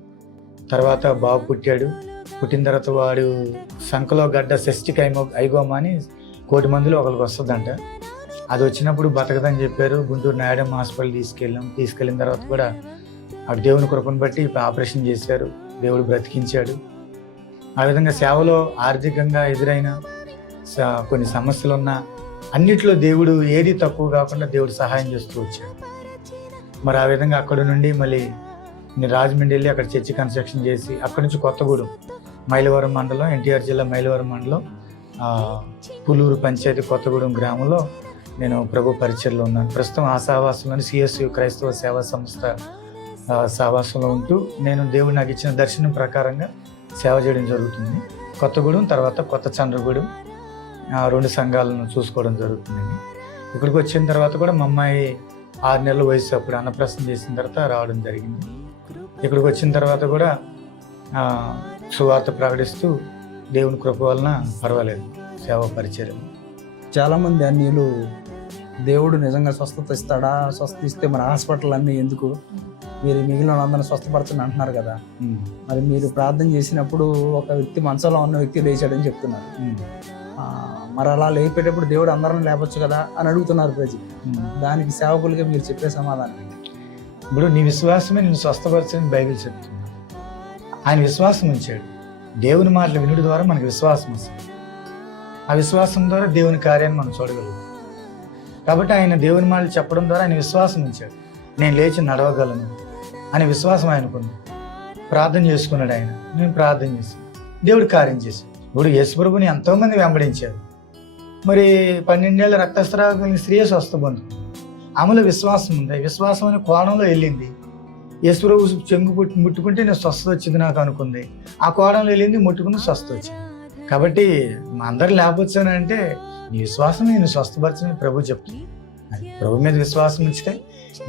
తర్వాత బాబు పుట్టాడు. పుట్టిన తర్వాత వాడు సంఖలో గడ్డ సెస్టిక్ ఐగోమా అని 1,000,000 మందిలో ఒకరికి వస్తుందంట. అది వచ్చినప్పుడు బతకదని చెప్పారు. గుంటూరు నాయుడమ్మ హాస్పిటల్ తీసుకెళ్ళిన తర్వాత కూడా ఆ దేవుని కృపను బట్టి ఆపరేషన్ చేశారు, దేవుడు బ్రతికించాడు. ఆ విధంగా సేవలో ఆర్థికంగా ఎదురైన కొన్ని సమస్యలు ఉన్నా అన్నిట్లో దేవుడు ఏది తక్కువ కాకుండా దేవుడు సహాయం చేస్తూ వచ్చాడు. మరి ఆ విధంగా అక్కడ నుండి మళ్ళీ నేను రాజమండ్రి వెళ్ళి అక్కడ చర్చి కన్స్ట్రక్షన్ చేసి, అక్కడి నుంచి కొత్తగూడెం మైలవరం మండలం, ఎన్టీఆర్ జిల్లా మైలవరం మండలం, పులూరు పంచాయతీ కొత్తగూడెం గ్రామంలో నేను ప్రభు పరిచర్లో ఉన్నాను. ప్రస్తుతం ఆ సహవాసంలోని CSU క్రైస్తవ సేవా సంస్థ సహవాసంలో ఉంటూ నేను దేవుడు నాకు ఇచ్చిన దర్శనం ప్రకారంగా సేవ చేయడం జరుగుతుంది. కొత్తగూడెం తర్వాత కొత్త చంద్రగూడెం 2 సంఘాలను చూసుకోవడం జరుగుతుందండి. ఇక్కడికి వచ్చిన తర్వాత కూడా మా అమ్మాయి 6 నెలల వయసు అప్పుడు అన్నప్రాసన చేసిన తర్వాత రావడం జరిగింది. ఇక్కడికి వచ్చిన తర్వాత కూడా సువార్త ప్రకటిస్తూ దేవుని కృప వలన పర్వాలేదు సేవా పరిచర్య. చాలామంది అన్యులు దేవుడు నిజంగా స్వస్థత ఇస్తాడా, స్వస్థత ఇస్తే మరి హాస్పిటల్ అన్నీ ఎందుకు, మీరు మిగిలిన వాళ్ళందరినీ స్వస్థపరచని అంటున్నారు కదా. మరి మీరు ప్రార్థన చేసినప్పుడు ఒక వ్యక్తి మంచంలో ఉన్న వ్యక్తి లేచాడని చెప్తున్నారు. మరి అలా లేపేటప్పుడు దేవుడు అందరం లేపచ్చు కదా అని అడుగుతున్నారు ప్రజలు. దానికి సేవకులుగా మీరు చెప్పే సమాధానం? ఇప్పుడు నీ విశ్వాసమే నేను స్వస్థపరచని బైబిల్ చెప్తుంది. ఆయన విశ్వాసం ఉంచాడు. దేవుని మాటలు వినుడి ద్వారా మనకు విశ్వాసం వస్తుంది. ఆ విశ్వాసం ద్వారా దేవుని కార్యాన్ని మనం చూడగలుగుతాం. కాబట్టి ఆయన దేవుని మాటలు చెప్పడం ద్వారా ఆయన విశ్వాసం ఉంచాడు. నేను లేచి నడవగలను అనే విశ్వాసం ఆయనకుంది. ప్రార్థన చేసుకున్నాడు ఆయన, నేను ప్రార్థన చేశాను, దేవుడు కార్యం చేశాడు. ఇప్పుడు యేసుప్రభుని ఎంతోమంది వెంబడించారు. మరి 12 ఏళ్ళ రక్తస్రావం కలిగిన స్త్రీ స్వస్థబంధు, ఆమెలో విశ్వాసం ఉంది. విశ్వాసం అనే కోణంలో వెళ్ళింది. యేసుప్రభు చెంగు ముట్టుకుంటే నేను స్వస్థత వచ్చింది నాకు అనుకుంది. ఆ కోణంలో వెళ్ళింది, ముట్టుకుని స్వస్థత వచ్చింది. కాబట్టి మా అందరు లేకపోవచ్చు అని అంటే, నీ విశ్వాసం నేను స్వస్థపరచని ప్రభు చెప్తుంది. ప్రభు మీద విశ్వాసం ఉంచితే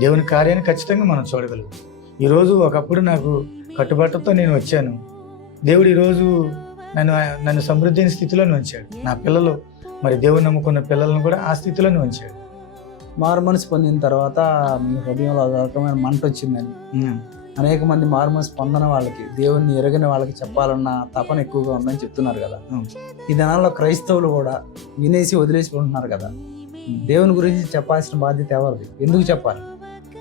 దేవుని కార్యాన్ని ఖచ్చితంగా మనం చూడగలుగుతాం. ఈరోజు ఒకప్పుడు నాకు కట్టుబాటుతో నేను వచ్చాను. దేవుడు ఈరోజు నన్ను సమృద్ధి అయిన స్థితిలోనే ఉంచాడు. నా పిల్లలు, మరి దేవుని నమ్ముకున్న పిల్లలను కూడా ఆ స్థితిలోనే ఉంచాడు. మారు మనసు పొందిన తర్వాత మీ హృదయంలో ఒక రకమైన మంట వచ్చిందని అనేక మంది మారు మనసు పొందిన వాళ్ళకి, దేవుణ్ణి ఎరగని వాళ్ళకి చెప్పాలన్న తపన ఎక్కువగా ఉందని చెప్తున్నారు కదా. ఈ దినాల్లో క్రైస్తవులు కూడా వినేసి వదిలేసుకుంటున్నారు కదా. దేవుని గురించి చెప్పాల్సిన బాధ్యత ఎవరిది? ఎందుకు చెప్పాలి?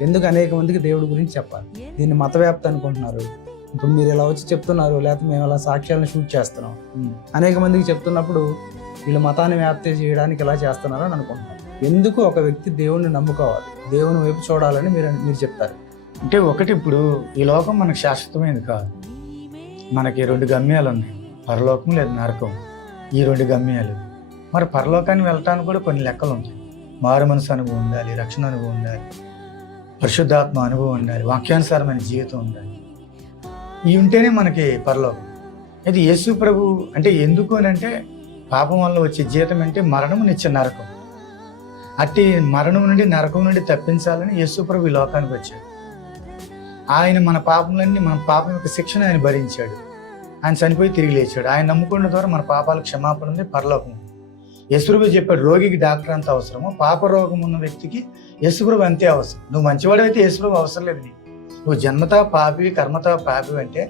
ఎందుకు అనేక మందికి దేవుడి గురించి చెప్పాలి? దీన్ని మతవ్యాప్తి అనుకుంటున్నారు. ఇప్పుడు మీరు ఇలా వచ్చి చెప్తున్నారు, లేకపోతే మేము ఇలా సాక్ష్యాలను షూట్ చేస్తున్నాం, అనేక మందికి చెప్తున్నప్పుడు వీళ్ళు మతాన్ని వ్యాప్తి చేయడానికి ఇలా చేస్తున్నారు అని అనుకుంటున్నారు. ఎందుకు ఒక వ్యక్తి దేవుణ్ణి నమ్ముకోవాలి, దేవుని వైపు చూడాలని మీరు చెప్తారు? అంటే ఒకటి, ఇప్పుడు ఈ లోకం మనకు శాశ్వతమైనది కాదు. మనకి 2 గమ్యాలు ఉన్నాయి, పరలోకం లేదా నరకం. ఈ 2 గమ్యాలు. మరి పరలోకాన్ని వెళ్ళటానికి కూడా కొన్ని లెక్కలు ఉంటాయి. మారు మనసు అనుభవం ఉండాలి, రక్షణ అనుభవం ఉండాలి, పరిశుద్ధాత్మ అనుభవం ఉండాలి, వాక్యానుసారమైన జీవితం ఉండాలి. ఇవి ఉంటేనే మనకి పరలోకం. అయితే యేసు ప్రభు అంటే ఎందుకు అని అంటే, పాపం వల్ల వచ్చే జీతం అంటే మరణం, నిత్య నరకం. అట్టి మరణం నుండి, నరకం నుండి తప్పించాలని యేసు ప్రభు ఈ లోకానికి వచ్చాడు. ఆయన మన పాపములన్నీ, మన పాపం యొక్క శిక్షణ ఆయన భరించాడు. ఆయన చనిపోయి తిరిగి లేచాడు. ఆయన నమ్ముకున్న ద్వారా మన పాపాలకు క్షమాపణ ఉంది, పరలోకం. యేసుప్రభు చెప్పాడు, రోగికి డాక్టర్ అంత అవసరమో పాప రోగం ఉన్న వ్యక్తికి యేసుప్రభు అంతే అవసరం. నువ్వు మంచివాడైతే యేసుప్రభు అవసరం లేదు నీకు. నువ్వు జన్మతా పాపివి, కర్మతా పాపివి అంటే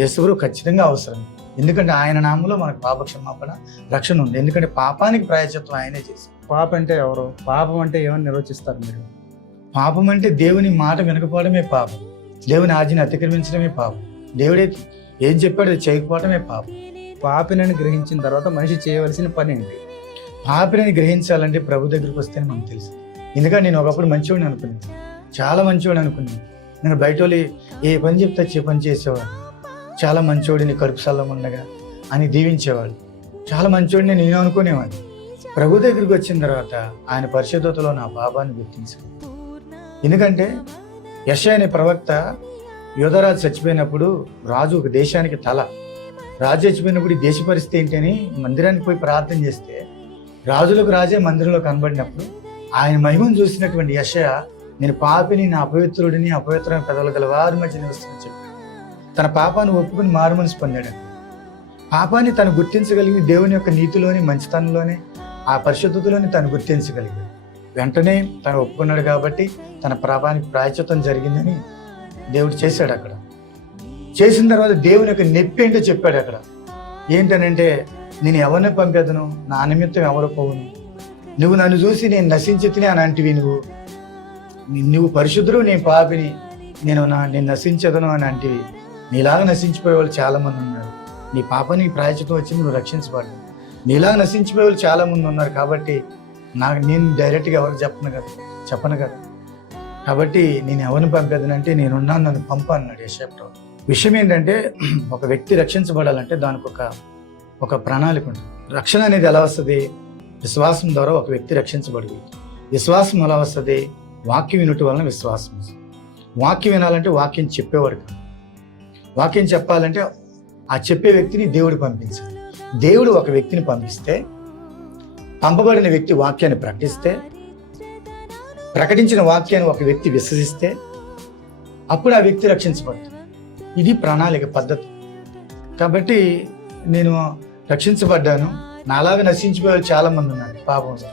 యేసుప్రభు ఖచ్చితంగా అవసరం. ఎందుకంటే ఆయన నామంలో మనకు పాప క్షమాపణ, రక్షణ ఉంది. ఎందుకంటే పాపానికి ప్రాయశ్చిత్తం ఆయనే చేశాడు. పాప అంటే ఎవరు? పాపం అంటే ఏమని నిర్వచిస్తారు మీరు? పాపం అంటే దేవుని మాట వినకపోవడమే పాపం, దేవుని ఆజ్ఞని అతిక్రమించడమే పాపం, దేవుడే ఏం చెప్పాడో అది చేయకపోవడమే పాపం. పాపినని గ్రహించిన తర్వాత మనిషి చేయవలసిన పని ఏంటి? పాపిని గ్రహించాలంటే ప్రభు దగ్గరికి వస్తేనే మనకు తెలుసు. ఎందుకంటే నేను ఒకప్పుడు మంచివాడిని అనుకున్నాను, చాలా మంచివాడిని అనుకున్నాను. నేను బయట వాళ్ళు ఏ పని చెప్తే వచ్చే పని చేసేవాడు, చాలా మంచివాడిని కడుపు సల్లం ఉండగా అని దీవించేవాడు, చాలా మంచివాడిని నేను అనుకునేవాడిని. ప్రభు దగ్గరికి వచ్చిన తర్వాత ఆయన పరిశుద్ధతలో నా పాపాన్ని గుర్తించాను. ఎందుకంటే యెషయా అనే ప్రవక్త యోధరాజు చచ్చిపోయినప్పుడు, రాజు ఒక దేశానికి తల, రాజు చచ్చిపోయినప్పుడు ఈ దేశ పరిస్థితి ఏంటి అని మందిరానికి పోయి ప్రార్థన చేస్తే రాజులకు రాజే మందిరంలో కనబడినప్పుడు ఆయన మహిమను చూసినటువంటి యెషయా, నేను పాపిని, నా అపవిత్రుడిని, అపవిత్రమైన పెదవులు గల వారి మధ్య నివసిస్తూ చెప్పాడు. తన పాపాన్ని ఒప్పుకుని మారుమనసు పొందాడు. పాపాన్ని తను గుర్తించగలిగి దేవుని యొక్క నీతిలోని, మంచితనంలోనే, ఆ పరిశుద్ధతలోని తను గుర్తించగలిగాడు. వెంటనే తను ఒప్పుకున్నాడు కాబట్టి తన పాపానికి ప్రాయశ్చిత్తం జరిగిందని దేవుడు చేశాడు. అక్కడ చేసిన తర్వాత దేవుని యొక్క నొప్పి ఏంటో చెప్పాడు. అక్కడ ఏంటనంటే, నేను ఎవరిని పంపేదను, నా నిమిత్తం ఎవరు పోవును, నువ్వు నన్ను చూసి నేను నశించితిని అని అంటివి, నువ్వు పరిశుద్ధుడు, నేను పాపిని, నేను నశించదను అని అంటివి. నీలాగా నశించిపోయే వాళ్ళు చాలా మంది ఉన్నారు, నీ పాపానికి ప్రాయశ్చిత్తం వచ్చి నువ్వు రక్షించబడ్డావు. నీలాగా నశించిపోయే వాళ్ళు చాలా మంది ఉన్నారు కాబట్టి నేను డైరెక్ట్గా ఎవరికి చెప్పను కదా. కాబట్టి నేను ఎవరిని పంపేదనంటే నేనున్నాను, నన్ను పంప అన్నాడు యెషయా ప్రవక్త. విషయం ఏంటంటే, ఒక వ్యక్తి రక్షించబడాలంటే దానికి ఒక ప్రణాళిక ఉంటుంది. రక్షణ అనేది ఎలా వస్తుంది? విశ్వాసం ద్వారా ఒక వ్యక్తి రక్షించబడి. విశ్వాసం ఎలా వస్తుంది? వాక్యం వినుట వలన విశ్వాసం. వాక్యం వినాలంటే వాక్యం చెప్పేవాడు కాదు, వాక్యం చెప్పాలంటే ఆ చెప్పే వ్యక్తిని దేవుడు పంపించాలి. దేవుడు ఒక వ్యక్తిని పంపిస్తే, పంపబడిన వ్యక్తి వాక్యాన్ని ప్రకటిస్తే, ప్రకటించిన వాక్యాన్ని ఒక వ్యక్తి విశ్వసిస్తే అప్పుడు ఆ వ్యక్తి రక్షించబడుతుంది. ఇది ప్రణాళిక పద్ధతి. కాబట్టి నేను రక్షించబడ్డాను, నాలాగా నశించిపోయే చాలా మంది ఉన్నారు పాపంలో.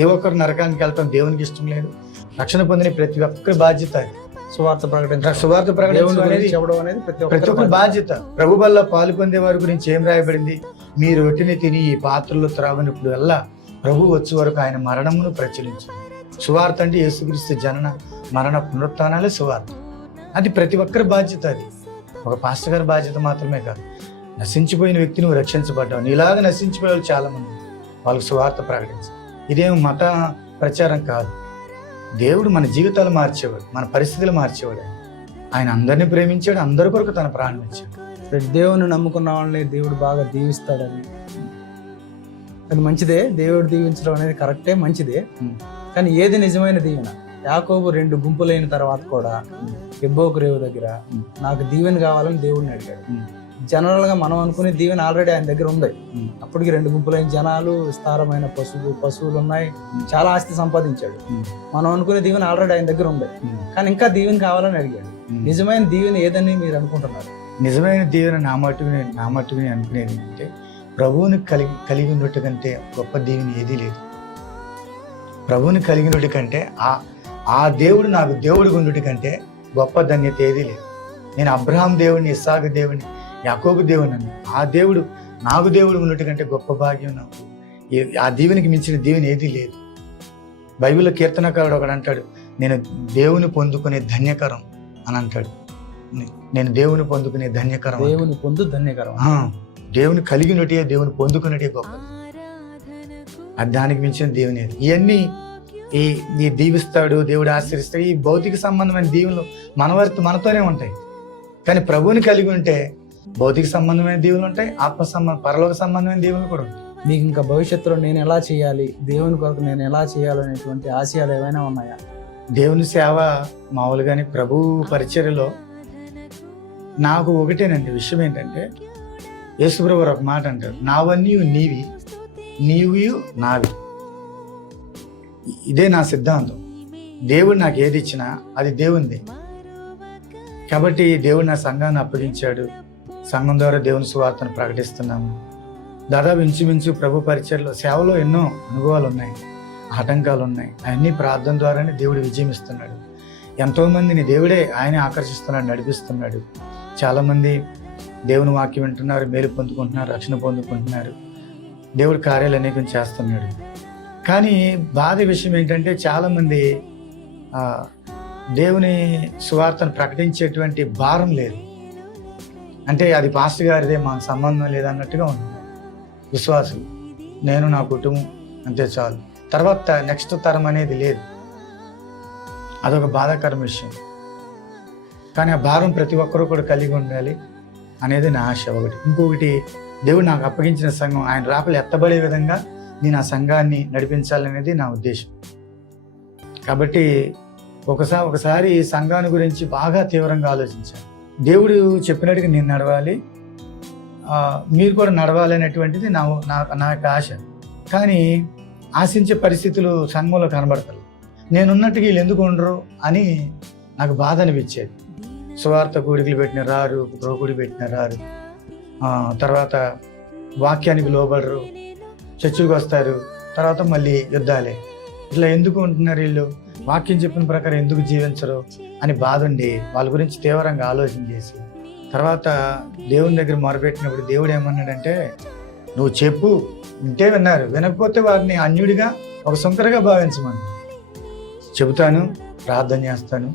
ఏ ఒక్కరు నరకానికి వెళ్తాం దేవునికి ఇష్టం లేదు. రక్షణ పొందిన ప్రతి ఒక్కరి బాధ్యత అది. సువార్త ప్రకటించడం అనేది ప్రతి ఒక్కరి బాధ్యత. ప్రభు వల్ల పాలు పొందే వారి గురించి ఏం రాయబడింది? మీరు రొట్టెని తిని ఈ పాత్రలో త్రాగనప్పుడు వల్ల ప్రభు వచ్చే వరకు ఆయన మరణమును ప్రచురించారు. సువార్త అంటే యేసుక్రీస్తు జనన మరణ పునరుత్థానాలే సువార్త. అది ప్రతి ఒక్కరి బాధ్యత. అది ఒక పాస్టర్ గారి బాధ్యత మాత్రమే కాదు. నశించిపోయిన వ్యక్తి నువ్వు రక్షించబడ్డావు, నీలాగా నశించిపోయే వాళ్ళు చాలా మంది, వాళ్ళకి సువార్త ప్రకటించాలి. ఇదేం మత ప్రచారం కాదు. దేవుడు మన జీవితాలు మార్చేవాడు, మన పరిస్థితులు మార్చేవాడు. ఆయన అందరినీ ప్రేమించాడు, అందరి కొరకు తన ప్రాణం ఇచ్చాడు. దేవుని నమ్ముకున్న వాళ్ళని దేవుడు బాగా దీవిస్తాడని, అది మంచిదే. దేవుడు దీవించడం అనేది కరెక్టే, మంచిదే. కానీ ఏది నిజమైన దీవెన? యాకోబు 2 గుంపులైన తర్వాత కూడా ఎబ్బోకు రేవు దగ్గర నాకు దీవెన కావాలని దేవుడిని అడిగాడు. జనరల్ గా మనం అనుకునే దీవెన ఆల్రెడీ ఆయన దగ్గర ఉంది. అప్పటికి 2 గుంపులైన జనాలు, విస్తారమైన పశువులు ఉన్నాయి, చాలా ఆస్తి సంపాదించాడు. మనం అనుకునే దీవెన ఆల్రెడీ ఆయన దగ్గర ఉంది, కానీ ఇంకా దీవెన కావాలని అడిగాడు. నిజమైన దీవెన ఏదని మీరు అనుకుంటున్నారు? నిజమైన దీవెన నా మట్టుకుని అనుకునేది అంటే, ప్రభువుని కలిగి ఉన్నట్టు కంటే గొప్ప దీవెన ఏదీ లేదు. ప్రభువుని కలిగినట్టు కంటే, ఆ దేవుడు నాకు దేవుడిగా ఉన్నట్టు కంటే గొప్ప ధన్యత ఏదీ లేదు. నేను అబ్రహాం దేవుడిని, ఇస్సాకు దేవుడిని, యాకోబు దేవుని అన్న ఆ దేవుడు నాకు దేవుడు ఉన్నట్టు కంటే గొప్ప భాగ్యం నాకు. ఆ దీవెనికి మించిన దీవెన ఏదీ లేదు. బైబిల్లో కీర్తనకారుడు ఒకడు అంటాడు, నేను దేవుని పొందుకునే ధన్యకరం అని అంటాడు. నేను దేవుని పొందుకునే ధన్యకరం. దేవుని కలిగినట్టే, దేవుని పొందుకున్నట్టే గొప్ప. అది దానికి మించిన దేవుని ఏది. ఇవన్నీ ఈ దీవిస్తాడు, దేవుడు ఆశ్రయిస్తాడు, ఈ భౌతిక సంబంధమైన దీవులు మనతోనే ఉంటాయి. కానీ ప్రభువుని కలిగి ఉంటే భౌతిక సంబంధమైన దీవులు ఉంటాయి, పరలోక సంబంధమైన దీవులు కూడా ఉంటాయి. మీకు ఇంకా భవిష్యత్తులో నేను ఎలా చేయాలి, దేవుని కొరకు నేను ఎలా చేయాలనేటువంటి ఆశయాలు ఏమైనా ఉన్నాయా? దేవుని సేవ మామూలుగానే ప్రభు పరిచర్యలో నాకు ఒకటేనండి విషయం ఏంటంటే, యేసుప్రభు ఒక మాట అంటారు, నావన్నీ నీవి, నీవు నావి. ఇదే నా సిద్ధాంతం. దేవుడు నాకు ఏది ఇచ్చినా అది దేవునిదే. కాబట్టి దేవుడు నా సంఘాన్ని అప్పగించాడు, సంఘం ద్వారా దేవుని సువార్తను ప్రకటిస్తున్నాము. దాదాపు ఇంచుమించు ప్రభు పరిచర్లో సేవలో ఎన్నో అనుభవాలు ఉన్నాయి, ఆటంకాలు ఉన్నాయి. అవన్నీ ప్రార్థన ద్వారానే దేవుడు విజయం ఇస్తున్నాడు. ఎంతోమందిని దేవుడే ఆయనే ఆకర్షిస్తున్నాడు, నడిపిస్తున్నాడు. చాలామంది దేవుని వాక్యం వింటున్నారు, మేలు పొందుకుంటున్నారు, రక్షణ పొందుకుంటున్నారు. దేవుడు కార్యాలు అనేకం చేస్తున్నాడు. కానీ బాధ విషయం ఏంటంటే, చాలామంది దేవుని సువార్తను ప్రకటించేటువంటి భారం లేదు. అంటే అది పాస్టర్ గారిదే, మాకు సంబంధం లేదన్నట్టుగా ఉంటుంది విశ్వాసులు. నేను నా కుటుంబం అంతే చాలు, తర్వాత నెక్స్ట్ తరం అనేది లేదు. అదొక బాధాకరం విషయం. కానీ ఆ భారం ప్రతి ఒక్కరూ కూడా కలిగి ఉండాలి అనేది నా ఆశ ఒకటి. ఇంకొకటి, దేవుడు నాకు అప్పగించిన సంఘం ఆయన రాకలు ఎత్తబడే విధంగా నేను ఆ సంఘాన్ని నడిపించాలనేది నా ఉద్దేశం. కాబట్టి ఒకసారి ఈ సంఘాన్ని గురించి బాగా తీవ్రంగా ఆలోచించాను. దేవుడు చెప్పినట్టుగా నేను నడవాలి, మీరు కూడా నడవాలి అనేటువంటిది నా యొక్క ఆశ. కానీ ఆశించే పరిస్థితులు సంఘంలో కనబడతారు. నేనున్నట్టుగా వీళ్ళు ఎందుకు ఉండరు అని నాకు బాధ అనిపించేది. సువార్త కూడికలు పెట్టిన రారు, ప్రోకుడి పెట్టిన రారు, తర్వాత వాక్యానికి లోబడరు, చర్చికి వస్తారు, తర్వాత మళ్ళీ యుద్ధాలే. ఇట్లా ఎందుకు ఉంటున్నారు వీళ్ళు, వాక్యం చెప్పిన ప్రకారం ఎందుకు జీవించరు అని బాధ ఉండి వాళ్ళ గురించి తీవ్రంగా ఆలోచన చేసి తర్వాత దేవుని దగ్గర మొరపెట్టినప్పుడు దేవుడు ఏమన్నాడంటే, నువ్వు చెప్పు, వింటే విన్నారు, వినకపోతే వారిని అన్యుడిగా ఒక సుంకరగా భావించమని చెబుతాను, ప్రార్థన చేస్తాను,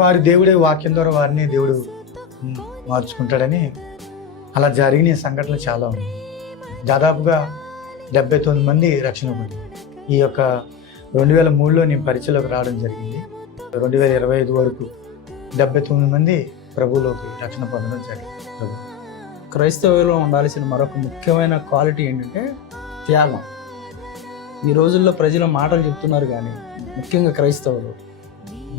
వారి దేవుడే వాక్యం ద్వారా వారిని దేవుడు మార్చుకుంటాడని. అలా జరిగిన సంఘటనలు చాలా ఉన్నాయి. దాదాపుగా 79 మంది రక్షణ పొంది. ఈ యొక్క 2003లో నేను పరిచయలోకి రావడం జరిగింది. 2025 వరకు 79 మంది ప్రభువులోకి రక్షణ పొందడం జరిగింది. క్రైస్తవులో ఉండాల్సిన మరొక ముఖ్యమైన క్వాలిటీ ఏంటంటే త్యాగం. ఈ రోజుల్లో ప్రజలు మాటలు చెప్తున్నారు కానీ ముఖ్యంగా క్రైస్తవులు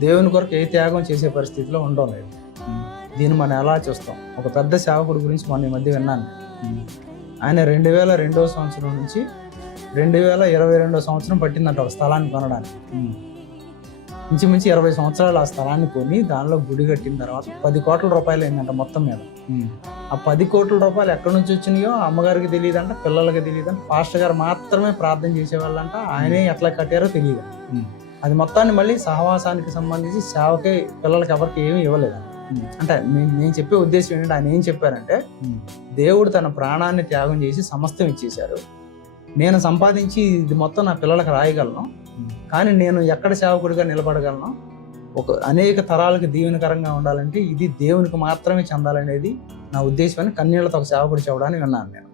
దేవుని కొరకు ఏ త్యాగం చేసే పరిస్థితిలో ఉండడం లేదు. దీన్ని మనం ఎలా చూస్తాం? ఒక పెద్ద సేవకుడి గురించి మొన్న ఈ మధ్య విన్నాను. ఆయన 2002వ సంవత్సరం నుంచి 2022వ సంవత్సరం పట్టిందంట ఒక స్థలాన్ని కొనడానికి. ఇంచుమించి 20 సంవత్సరాలు ఆ స్థలాన్ని కొని దానిలో గుడి కట్టిన తర్వాత 10 కోట్ల రూపాయలు అయిందంట మొత్తం మీద. ఆ 10 కోట్ల రూపాయలు ఎక్కడి నుంచి వచ్చినాయో అమ్మగారికి తెలియదంట, పిల్లలకి తెలియదంట, పాస్టర్ గారు మాత్రమే ప్రార్థన చేసేవాళ్ళంట, ఆయనే ఎట్లా కట్టారో తెలియదు. అది మొత్తాన్ని మళ్ళీ సహవాసానికి సంబంధించి సేవకి పిల్లలకి ఎవరికి ఏమీ ఇవ్వలేదంట. అంటే నేను చెప్పే ఉద్దేశం ఏంటంటే, ఆయన ఏం చెప్పారంటే, దేవుడు తన ప్రాణాన్ని త్యాగం చేసి సమస్తం ఇచ్చేశారు, నేను సంపాదించి ఇది మొత్తం నా పిల్లలకు రాయగలను, కానీ నేను ఎక్కడ సేవకుడిగా నిలబడగలను, అనేక తరాలకు దీవెనకరంగా ఉండాలంటే ఇది దేవునికి మాత్రమే చెందాలనేది నా ఉద్దేశం అని కన్నీళ్లతో ఒక సేవకుడు చెప్పడానికి విన్నాను నేను.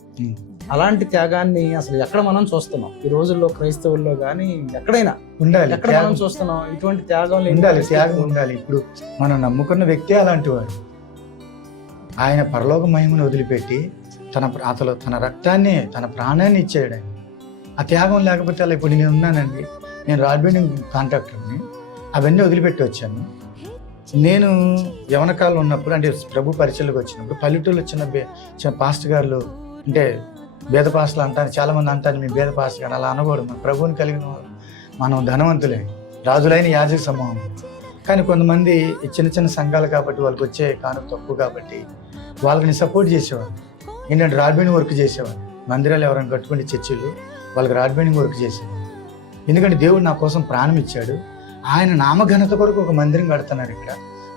అలాంటి త్యాగాన్ని అసలు ఎక్కడ మనం చూస్తున్నాం? ఈ రోజుల్లో క్రైస్తవుల్లో కానీ ఎక్కడైనా ఉండాలి, ఎక్కడ మనం చూస్తున్నాం ఇటువంటి త్యాగం ఉండాలి. త్యాగం ఉండాలి. ఇప్పుడు మనం నమ్ముకున్న వ్యక్తి అలాంటి వాడు. ఆయన పరలోక మహిమను వదిలిపెట్టి తన రక్తాన్ని, తన ప్రాణాన్ని ఇచ్చాడు ఆయన. ఆ త్యాగం లేకపోతే అలా ఇప్పుడు నేను ఉన్నానండి, నేను రాడ్ బెండింగ్ కాంట్రాక్టర్ని, అవన్నీ వదిలిపెట్టి వచ్చాను. నేను యవనకాలం ఉన్నప్పుడు, అంటే ప్రభు పరిచయలకు వచ్చినప్పుడు పల్లెటూరులో చిన్న పాస్టర్ గారు, అంటే భేద పాస్టర్లు అంటారు, చాలామంది అంటారు మీ భేద పాస్టర్ గారు, అలా అనకూడదు. మన ప్రభువుని కలిగిన వారు మనం ధనవంతులే, రాజులైన యాజక సమూహం. కానీ కొంతమంది చిన్న చిన్న సంఘాలు కాబట్టి వాళ్ళకి వచ్చే కానుక తక్కువ కాబట్టి వాళ్ళని సపోర్ట్ చేసేవారు. ఏంటంటే రాడ్ బెండింగ్ వర్క్ చేసేవారు. మందిరాలు ఎవరైనా కట్టుకుని చర్చిలు వాళ్ళకి రాడ్ బెండింగ్ వర్క్ చేసేవారు. ఎందుకంటే దేవుడు నా కోసం ప్రాణం ఇచ్చాడు, ఆయన నామఘనత కొరకు ఒక మందిరం కడుతున్నారు ఇక్కడ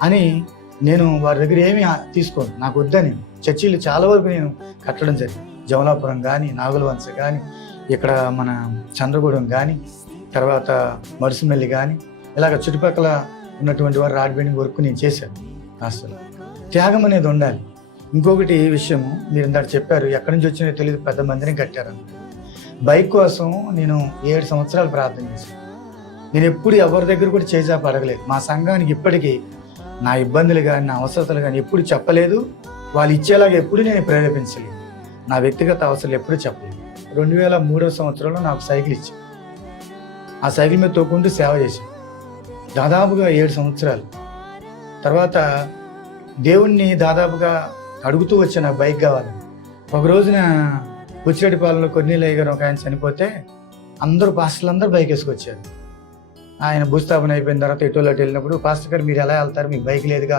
అని నేను వారి దగ్గర ఏమీ తీసుకోను, నాకు వద్దని. చర్చిలు చాలా వరకు నేను కట్టడం జరిగింది. జమలాపురం కానీ, నాగులవంశ కానీ, ఇక్కడ మన చంద్రగూడెం కానీ, తర్వాత మరుసుమెల్లి కానీ, ఇలాగ చుట్టుపక్కల ఉన్నటువంటి వారు రాడ్ బెండింగ్ వర్క్ నేను చేశాను. అసలు త్యాగం అనేది ఉండాలి. ఇంకొకటి విషయము, మీరు ఇందాక చెప్పారు ఎక్కడి నుంచి వచ్చినా తెలియదు పెద్ద మందిరం కట్టారు. బైక్ కోసం నేను 7 సంవత్సరాలు ప్రార్థన చేశాను. నేను ఎప్పుడు ఎవరి దగ్గర కూడా చేజాప అడగలేదు. మా సంఘానికి ఇప్పటికీ నా ఇబ్బందులు కానీ, నా అవసరతలు కానీ ఎప్పుడు చెప్పలేదు. వాళ్ళు ఇచ్చేలాగా ఎప్పుడు నేను ప్రేరేపించలేదు. నా వ్యక్తిగత అవసరాలు ఎప్పుడు చెప్పలేదు. 2003వ సంవత్సరంలో నాకు సైకిల్ ఇచ్చాను. ఆ సైకిల్ మీద తోకుంటూ సేవ చేశాను దాదాపుగా 7 సంవత్సరాలు. తర్వాత దేవుణ్ణి దాదాపుగా అడుగుతూ వచ్చాను, నాకు బైక్ కావాలని. ఒక రోజున పుచ్చిరెడ్డిపాలెంలో కొన్నిలయ్య గారు ఒక ఆయన చనిపోతే అందరూ పాస్టర్లందరూ బైక్ వేసుకొచ్చారు. ఆయన భూస్థాపన అయిపోయిన తర్వాత ఎటోలో వెళ్ళినప్పుడు, పాస్టర్ గారు మీరు ఎలా వెళ్తారు, మీకు బైక్ లేదుగా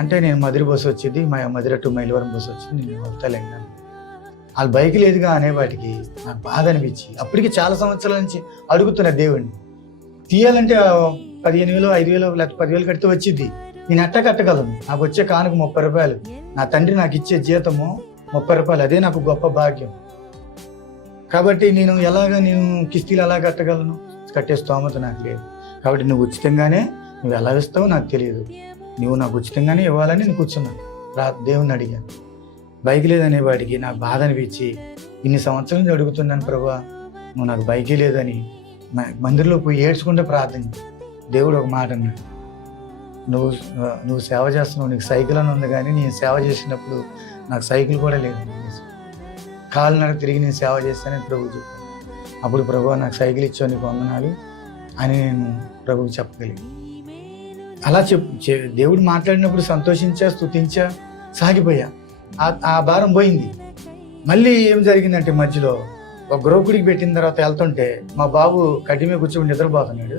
అంటే, నేను మధుర బస్సు వచ్చింది, మధుర టు మైలవరం బస్సు వచ్చింది, నేను వస్తాలేను. వాళ్ళు బైక్ లేదుగా అనేవాటికి నాకు బాధ అనిపించి అప్పటికి చాలా సంవత్సరాల నుంచి అడుగుతున్నా దేవుడిని. తీయాలంటే 15,000, 5,000 లేకపోతే 10,000 కడితే వచ్చింది, నేను ఎట్ట కట్టగలను? నాకు వచ్చే కానుక 30 రూపాయలు, నా తండ్రి నాకు ఇచ్చే జీతము 30 రూపాయలు, అదే నాకు గొప్ప భాగ్యం. కాబట్టి నేను కిస్తీలు ఎలా కట్టగలను? కట్టే స్తోమత నాకు లేదు. కాబట్టి నువ్వు ఉచితంగానే నువ్వు ఎలా ఇస్తావో నాకు తెలియదు, నువ్వు నాకు ఉచితంగానే ఇవ్వాలని నేను కూర్చున్నాను. దేవుణ్ణి అడిగాను. బైక్ లేదనే వాడికి నాకు బాధ అనిపించి ఇన్ని సంవత్సరాల నుంచి అడుగుతున్నాను, ప్రభా నువ్వు నాకు బైకే లేదని మందిరంలో పోయి ఏడ్చుకుంటే ప్రార్థన. దేవుడు ఒక మాట అన్నాడు, నువ్వు సేవ చేస్తున్నావు, నీకు సైకిల్ అని ఉంది, కానీ నేను సేవ చేసినప్పుడు నాకు సైకిల్ కూడా లేదు, కాలునడక తిరిగి నేను సేవ చేస్తానని ప్రభు చెప్పాను. అప్పుడు ప్రభు నాకు సైకిల్ ఇచ్చావు, నీకు వందనాలు అని నేను ప్రభువు చెప్పగలిగి. అలా దేవుడు మాట్లాడినప్పుడు సంతోషించా, స్తుతించా, సాగిపోయా. ఆ భారం పోయింది. మళ్ళీ ఏం జరిగిందంటే మధ్యలో ఒక గృహకుడికి పెట్టిన తర్వాత వెళ్తుంటే మా బాబు కడ్డి మీద కూర్చొని నిద్రపోతున్నాడు.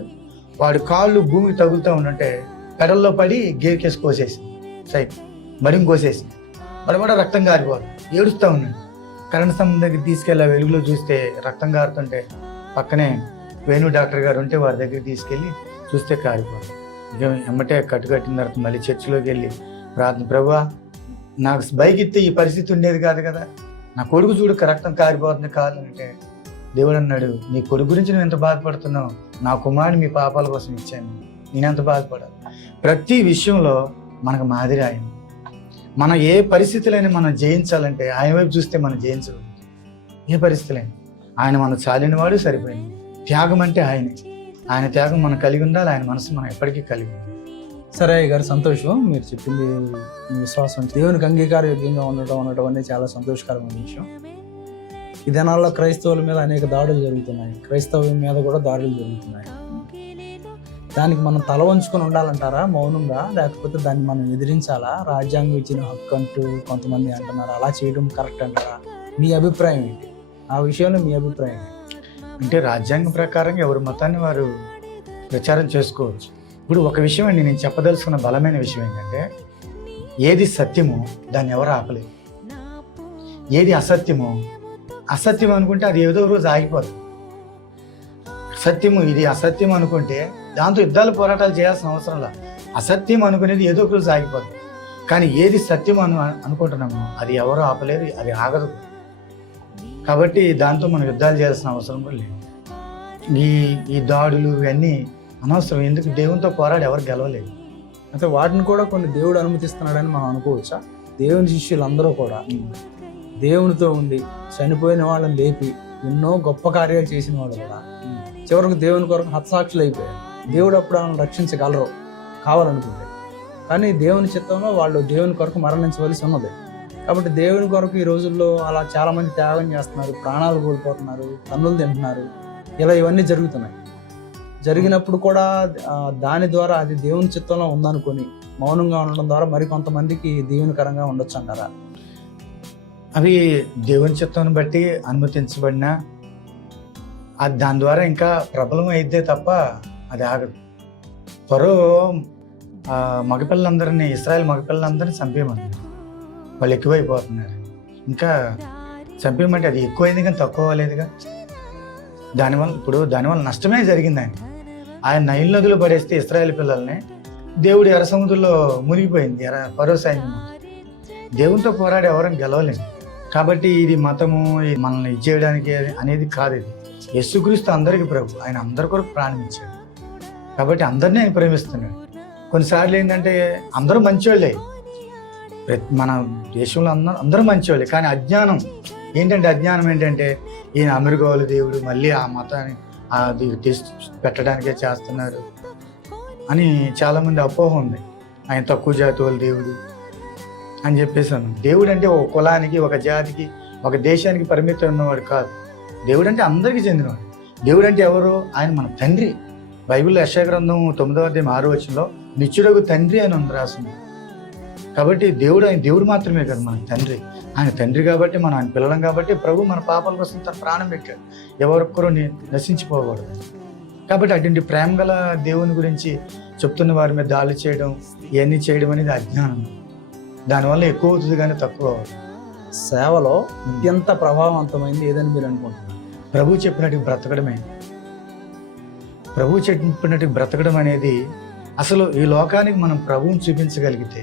వాడు కాళ్ళు భూమికి తగులుతూ ఉండంటే పెడల్లో పడి గేర్ కేసు కోసేసింది, సైకిల్ మడిని కోసేసింది. మడమడ రక్తం కారిపోతుంది, ఏడుస్తూ ఉన్నాడు. కరెంట్ స్తంభం దగ్గర తీసుకెళ్ళి వెలుగులో చూస్తే రక్తం కారుతుంటే పక్కనే వేణు డాక్టర్ గారు ఉంటే వారి దగ్గర తీసుకెళ్ళి చూస్తే కారిపోతుంది. ఇక ఎమ్మటే కట్టిన తర్వాత మళ్ళీ చర్చిలోకి వెళ్ళి ప్రార్థన, ప్రభువా నాకు బైక్ ఇస్తే ఈ పరిస్థితి ఉండేది కాదు కదా, నా కొడుకు చూడు రక్తం కారిపోతుంది కాదు అంటే దేవుడు అన్నాడు, నీ కొడుకు గురించి నువ్వు ఎంత బాధపడుతున్నావు, నా కుమారుని మీ పాపాల కోసం ఇచ్చాను, నేనెంత బాధపడాలి. ప్రతి విషయంలో మనకు మాదిరి ఆయన. మనం ఏ పరిస్థితులైనా మనం జయించాలంటే ఆయన వైపు చూస్తే మనం జయించగలుగుతాం. ఏ పరిస్థితులైనా ఆయన మనం చాలినవాడు, సరిపోయింది. త్యాగం అంటే ఆయనే. ఆయన త్యాగం మనం కలిగి ఉండాలి, ఆయన మనసు మనం ఎప్పటికీ కలిగి ఉండాలి. సరే గారు, సంతోషం. మీరు చెప్పింది మీ విశ్వాసం దేవునికి అంగీకారయోగ్యంగా ఉండటం అనేది చాలా సంతోషకరమైన విషయం. ఈ దినాల్లో క్రైస్తవుల మీద అనేక దాడులు జరుగుతున్నాయి, క్రైస్తవం మీద కూడా దాడులు జరుగుతున్నాయి. దానికి మనం తల వంచుకొని ఉండాలంటారా మౌనంగా, లేకపోతే దాన్ని మనం ఎదిరించాలా? రాజ్యాంగం ఇచ్చిన హక్కు అంటూ కొంతమంది అంటున్నారు, అలా చేయడం కరెక్ట్ అంటారా? మీ అభిప్రాయం ఏంటి ఆ విషయంలో? మీ అభిప్రాయం అంటే రాజ్యాంగం ప్రకారంగా ఎవరి మతాన్ని వారు ప్రచారం చేసుకోవచ్చు. ఇప్పుడు ఒక విషయం అండి, నేను చెప్పదలుచుకున్న బలమైన విషయం ఏంటంటే, ఏది సత్యమో దాన్ని ఎవరు ఆపలేదు. ఏది అసత్యమో, అసత్యం అనుకుంటే అది ఏదో రోజు ఆగిపోదు. సత్యము ఇది అసత్యం అనుకుంటే దాంతో యుద్ధాలు పోరాటాలు చేయాల్సిన అవసరం లేదు. అసత్యం అనుకునేది ఏదో ఒక రోజు ఆగిపోదు. కానీ ఏది సత్యం అనుకుంటున్నామో అది ఎవరు ఆపలేదు, అది ఆగదు. కాబట్టి దాంతో మనం యుద్ధాలు చేయాల్సిన అవసరం కూడా లేదు. ఈ దాడులు ఇవన్నీ అనవసరం. ఎందుకు? దేవునితో పోరాడి ఎవరు గెలవలేదు. అయితే వాటిని కూడా కొన్ని దేవుడు అనుమతిస్తున్నాడని మనం అనుకోవచ్చా? దేవుని శిష్యులందరూ కూడా దేవునితో ఉండి చనిపోయిన వాళ్ళని లేపి ఎన్నో గొప్ప కార్యాలు చేసిన వాళ్ళు కూడా చివరికి దేవుని కొరకు హతసాక్షులు అయిపోయారు. దేవుడు అప్పుడు వాళ్ళని రక్షించగలరు కావాలనుకుంటే, కానీ దేవుని చిత్తంలో వాళ్ళు దేవుని కొరకు మరణించవలసి ఉన్నది. కాబట్టి దేవుని కొరకు ఈ రోజుల్లో అలా చాలామంది త్యాగం చేస్తున్నారు, ప్రాణాలు కోల్పోతున్నారు, తన్నులు తింటున్నారు, ఇలా ఇవన్నీ జరుగుతున్నాయి. జరిగినప్పుడు కూడా దాని ద్వారా అది దేవుని చిత్తంలో ఉందనుకొని మౌనంగా ఉండడం ద్వారా మరికొంతమందికి దీవెనకరంగా ఉండొచ్చు అంటారా? అవి దేవుని చిత్తాన్ని బట్టి అనుమతించబడిన అది దాని ద్వారా ఇంకా ప్రబలం అయితే తప్ప అది ఆగదు. త్వరో మగపిల్లలందరినీ, ఇశ్రాయేల్ మగపిల్లలందరినీ చంపేయమన్నారు. వాళ్ళు ఎక్కువైపోతున్నారు. ఇంకా చంపేయమంటే అది ఎక్కువైంది కానీ తక్కువ అవ్వలేదుగా. దానివల్ల నష్టమే జరిగింది. ఆయన నైల్ నదులు పడేస్తే ఇశ్రాయేల్ పిల్లల్ని దేవుడు ఎర్ర సముద్రంలో మునిగిపోయింది ఫరో సైన్యం. దేవునితో పోరాడి ఎవరైనా గెలవలేము. కాబట్టి ఇది మతము మనల్ని ఇచ్చేయడానికి అనేది కాదు. ఇది యేసుక్రీస్తు అందరికీ ప్రభు. ఆయన అందరి కొరకు ప్రాణం ఇచ్చాడు. కాబట్టి అందరినీ ఆయన ప్రేమిస్తున్నాడు. కొన్నిసార్లు ఏంటంటే అందరూ మంచివాళ్ళే, మన దేశంలో అందరూ మంచివాళ్ళే. కానీ అజ్ఞానం ఏంటంటే ఈయన అమెరికాలు దేవుడు మళ్ళీ ఆ మతాన్ని అది టెస్ట్ పెట్టడానికే చేస్తున్నారు అని చాలామంది అపోహ ఉంది. ఆయన తక్కువ జాతి వాళ్ళ దేవుడు అని చెప్పేసాను. దేవుడు అంటే ఒక కులానికి, ఒక జాతికి, ఒక దేశానికి పరిమితం ఉన్నవాడు కాదు. దేవుడు అంటే అందరికీ చెందినవాడు. దేవుడు అంటే ఎవరు? ఆయన మన తండ్రి. బైబిల్లో యెషయా గ్రంథం 9వ అధ్యాయం 6వ వచనంలో నిత్యుడగు తండ్రి అని ఉంది రాసింది. కాబట్టి ఆయన దేవుడు మాత్రమే కదా మన తండ్రి. ఆయన తండ్రి కాబట్టి మనం ఆయన పిల్లలం కాబట్టి ప్రభు మన పాపాల కోసం తన ప్రాణం పెట్టాడు, ఎవరొక్కరూ నశించిపోకూడదు. కాబట్టి అటువంటి ప్రేమ గల దేవుని గురించి చెప్తున్న వారి మీద దాడి చేయడం, ఇవన్నీ చేయడం అనేది అజ్ఞానం. దానివల్ల ఎక్కువ అవుతుంది కానీ తక్కువ అవ్వదు. సేవలో అత్యంత ప్రభావవంతమైంది ఏదని మీరు అనుకుంటున్నారు? ప్రభు చెప్పినట్టు బ్రతకడమే. ప్రభు చెప్పినట్టు బ్రతకడం అనేది అసలు ఈ లోకానికి మనం ప్రభువుని చూపించగలిగితే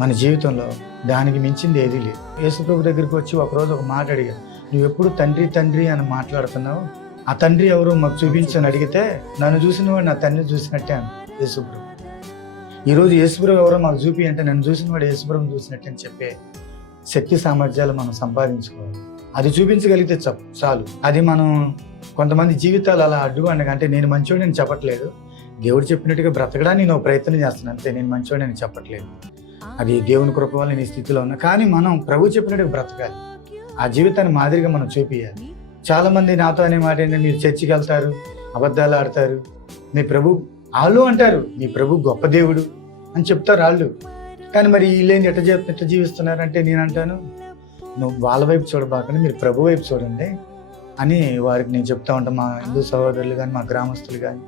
మన జీవితంలో దానికి మించింది ఏదీ లేదు. యేసు ప్రభు దగ్గరికి వచ్చి ఒకరోజు ఒక మాట అడిగాను, నువ్వు ఎప్పుడు తండ్రి తండ్రి అని మాట్లాడుతున్నావు, ఆ తండ్రి ఎవరు మాకు చూపించని అడిగితే నన్ను చూసిన వాడు నా తండ్రిని చూసినట్టే అని యేసుప్రభు. ఈరోజు యేసుప్రభు ఎవరో మాకు చూపి అంటే నన్ను చూసిన వాడు యేసుప్రభుని చూసినట్టే అని చెప్పే శక్తి సామర్థ్యాలు మనం సంపాదించుకోవాలి. అది చూపించగలిగితే చాలు. అది మనం కొంతమంది జీవితాలు అలా అడ్డుపడిన అంటే నేను మంచివాడు నేను చెప్పట్లేదు, దేవుడు చెప్పినట్టుగా బ్రతకడానికి నేను ప్రయత్నం చేస్తున్నాను అంతే, నేను మంచివాడు నేను చెప్పట్లేదు. అది దేవుని కృప వల్ల నేను ఈ స్థితిలో ఉన్నా. కానీ మనం ప్రభు చెప్పినట్టుగా బ్రతకాలి, ఆ జీవితాన్ని మాదిరిగా మనం చూపించాలి. చాలా మంది నాతో అనే మాట ఏంటంటే మీరు చర్చికి వెళ్తారు, అబద్ధాలు ఆడతారు, మీ ప్రభు వాళ్ళు అంటారు మీ ప్రభు గొప్ప దేవుడు అని చెప్తారు వాళ్ళు. కానీ మరి వీళ్ళేంటి ఎట్లా జీవిస్తున్నారంటే నేను అంటాను, నువ్వు వాళ్ళ వైపు చూడబాకండి, మీరు ప్రభు వైపు చూడండి అని వారికి నేను చెప్తా ఉంటాను. మా హిందూ సహోదరులు కానీ మా గ్రామస్తులు కానీ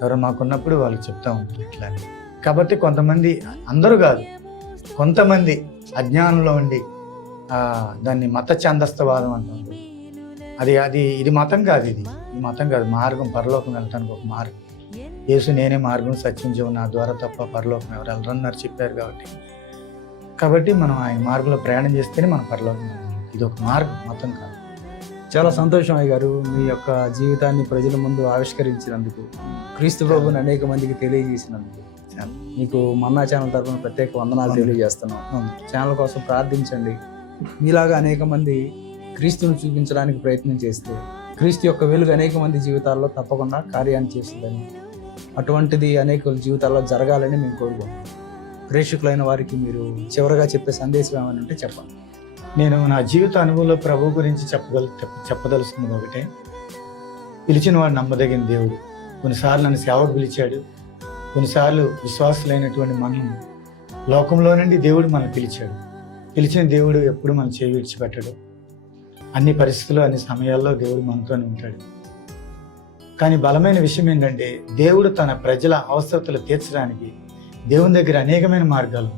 ఎవరో మాకున్నప్పుడు వాళ్ళకి చెప్తా ఉంటారు ఇట్లా. కాబట్టి కొంతమంది, అందరూ కాదు, కొంతమంది అజ్ఞానంలో ఉండి దాన్ని మత ఛందస్థవాదం అంటారు. ఇది మతం కాదు, ఇది మతం కాదు, మార్గం, పరలోకం వెళ్ళటానికి ఒక మార్గం. యేసు నేనే మార్గం సత్యం జీవం, నా ద్వారా తప్ప పరలోకం ఎవరు వెళ్ళరన్నారు చెప్పారు. కాబట్టి మనం ఆయన మార్గంలో ప్రయాణం చేస్తేనే మన పరలోకం. ఇది ఒక మార్గం, మతం కాదు. చాలా సంతోషం అయ్య గారు, మీ యొక్క జీవితాన్ని ప్రజల ముందు ఆవిష్కరించినందుకు, క్రీస్తు ప్రభువుని అనేక మందికి తెలియజేసినందుకు మీకు మన్నా ఛానల్ తరఫున ప్రత్యేక వందనాలు తెలియజేస్తున్నాం. ఛానల్ కోసం ప్రార్థించండి. మీలాగా అనేక మంది క్రీస్తుని చూపించడానికి ప్రయత్నం చేస్తే క్రీస్తు యొక్క వెలుగు అనేక మంది జీవితాల్లో తప్పకుండా కార్యాన్ని చేస్తుందని, అటువంటిది అనేక జీవితాల్లో జరగాలని మేము కోరుకుంటున్నాం. ప్రేక్షకులైన వారికి మీరు చివరగా చెప్పే సందేశం ఏమైనా ఉంటే చెప్పండి. నేను నా జీవిత అనుభవంలో ప్రభు గురించి చెప్పదలుచుకున్నది ఒకటే, పిలిచిన వాడు నమ్మదగిన దేవుడు. కొన్నిసార్లు నన్ను సేవకు పిలిచాడు, కొన్నిసార్లు విశ్వాసులైనటువంటి మనం లోకంలో నుండి దేవుడు మనం పిలిచాడు. పిలిచిన దేవుడు ఎప్పుడు మనం చేయి విడిచిపెట్టడు. అన్ని పరిస్థితుల్లో అన్ని సమయాల్లో దేవుడు మనతోనే ఉంటాడు. కానీ బలమైన విషయం ఏంటంటే, దేవుడు తన ప్రజల అవసరతలు తీర్చడానికి దేవుని దగ్గర అనేకమైన మార్గాలు.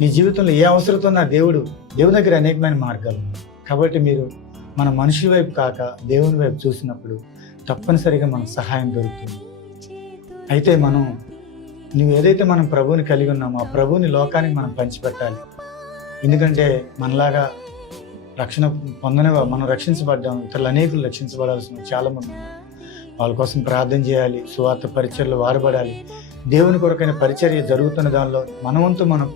నీ జీవితంలో ఏ అవసరత ఉన్నా దేవుని దగ్గర అనేకమైన మార్గాలు. కాబట్టి మీరు మన మనుషుల వైపు కాక దేవుని వైపు చూసినప్పుడు తప్పనిసరిగా మనకు సహాయం దొరుకుతుంది. అయితే నువ్వు ఏదైతే మనం ప్రభువుని కలిగి ఉన్నామో ఆ ప్రభువుని లోకానికి మనం పంచిపెట్టాలి. ఎందుకంటే మనలాగా రక్షణ మనం రక్షించబడ్డాం, ఇతరులు అనేకులు రక్షించబడాల్సిన చాలామంది ఉన్నారు. వాళ్ళ కోసం ప్రార్థన చేయాలి, సువార్త పరిచర్యలు వాడబడాలి. దేవుని కొరకైన పరిచర్య జరుగుతున్న దానిలో మనవంతు మనం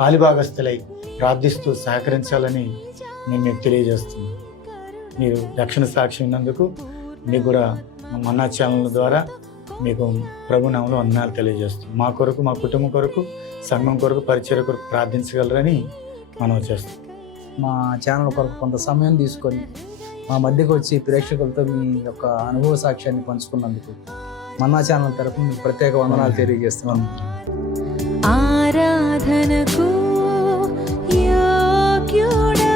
పాలిభాగస్తులై ప్రార్థిస్తూ సహకరించాలని నేను మీకు తెలియజేస్తున్నాను. మీరు రక్షణ సాక్షి ఉన్నందుకు మీకు కూడా మన్నా ఛానల్ ద్వారా మీకు ప్రభు నామములో వందనాలు తెలియజేస్తాం. మా కొరకు, మా కుటుంబం కొరకు, సంఘం కొరకు, పరిచర్య కొరకు ప్రార్థించగలరని మనం చేస్తాం. మా ఛానల్ కొరకు కొంత సమయం తీసుకొని మా మధ్యకు వచ్చి ప్రేక్షకులతో మీ యొక్క అనుభవ సాక్ష్యాన్ని పంచుకున్నందుకు మన్నా ఛానల్ తరపున మీకు ప్రత్యేక వందనాలు తెలియజేస్తున్నాను. ఆరాధనకు యోగ్యుడా,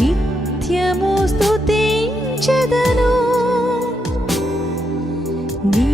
నిత్యము స్తుతించెదను నీ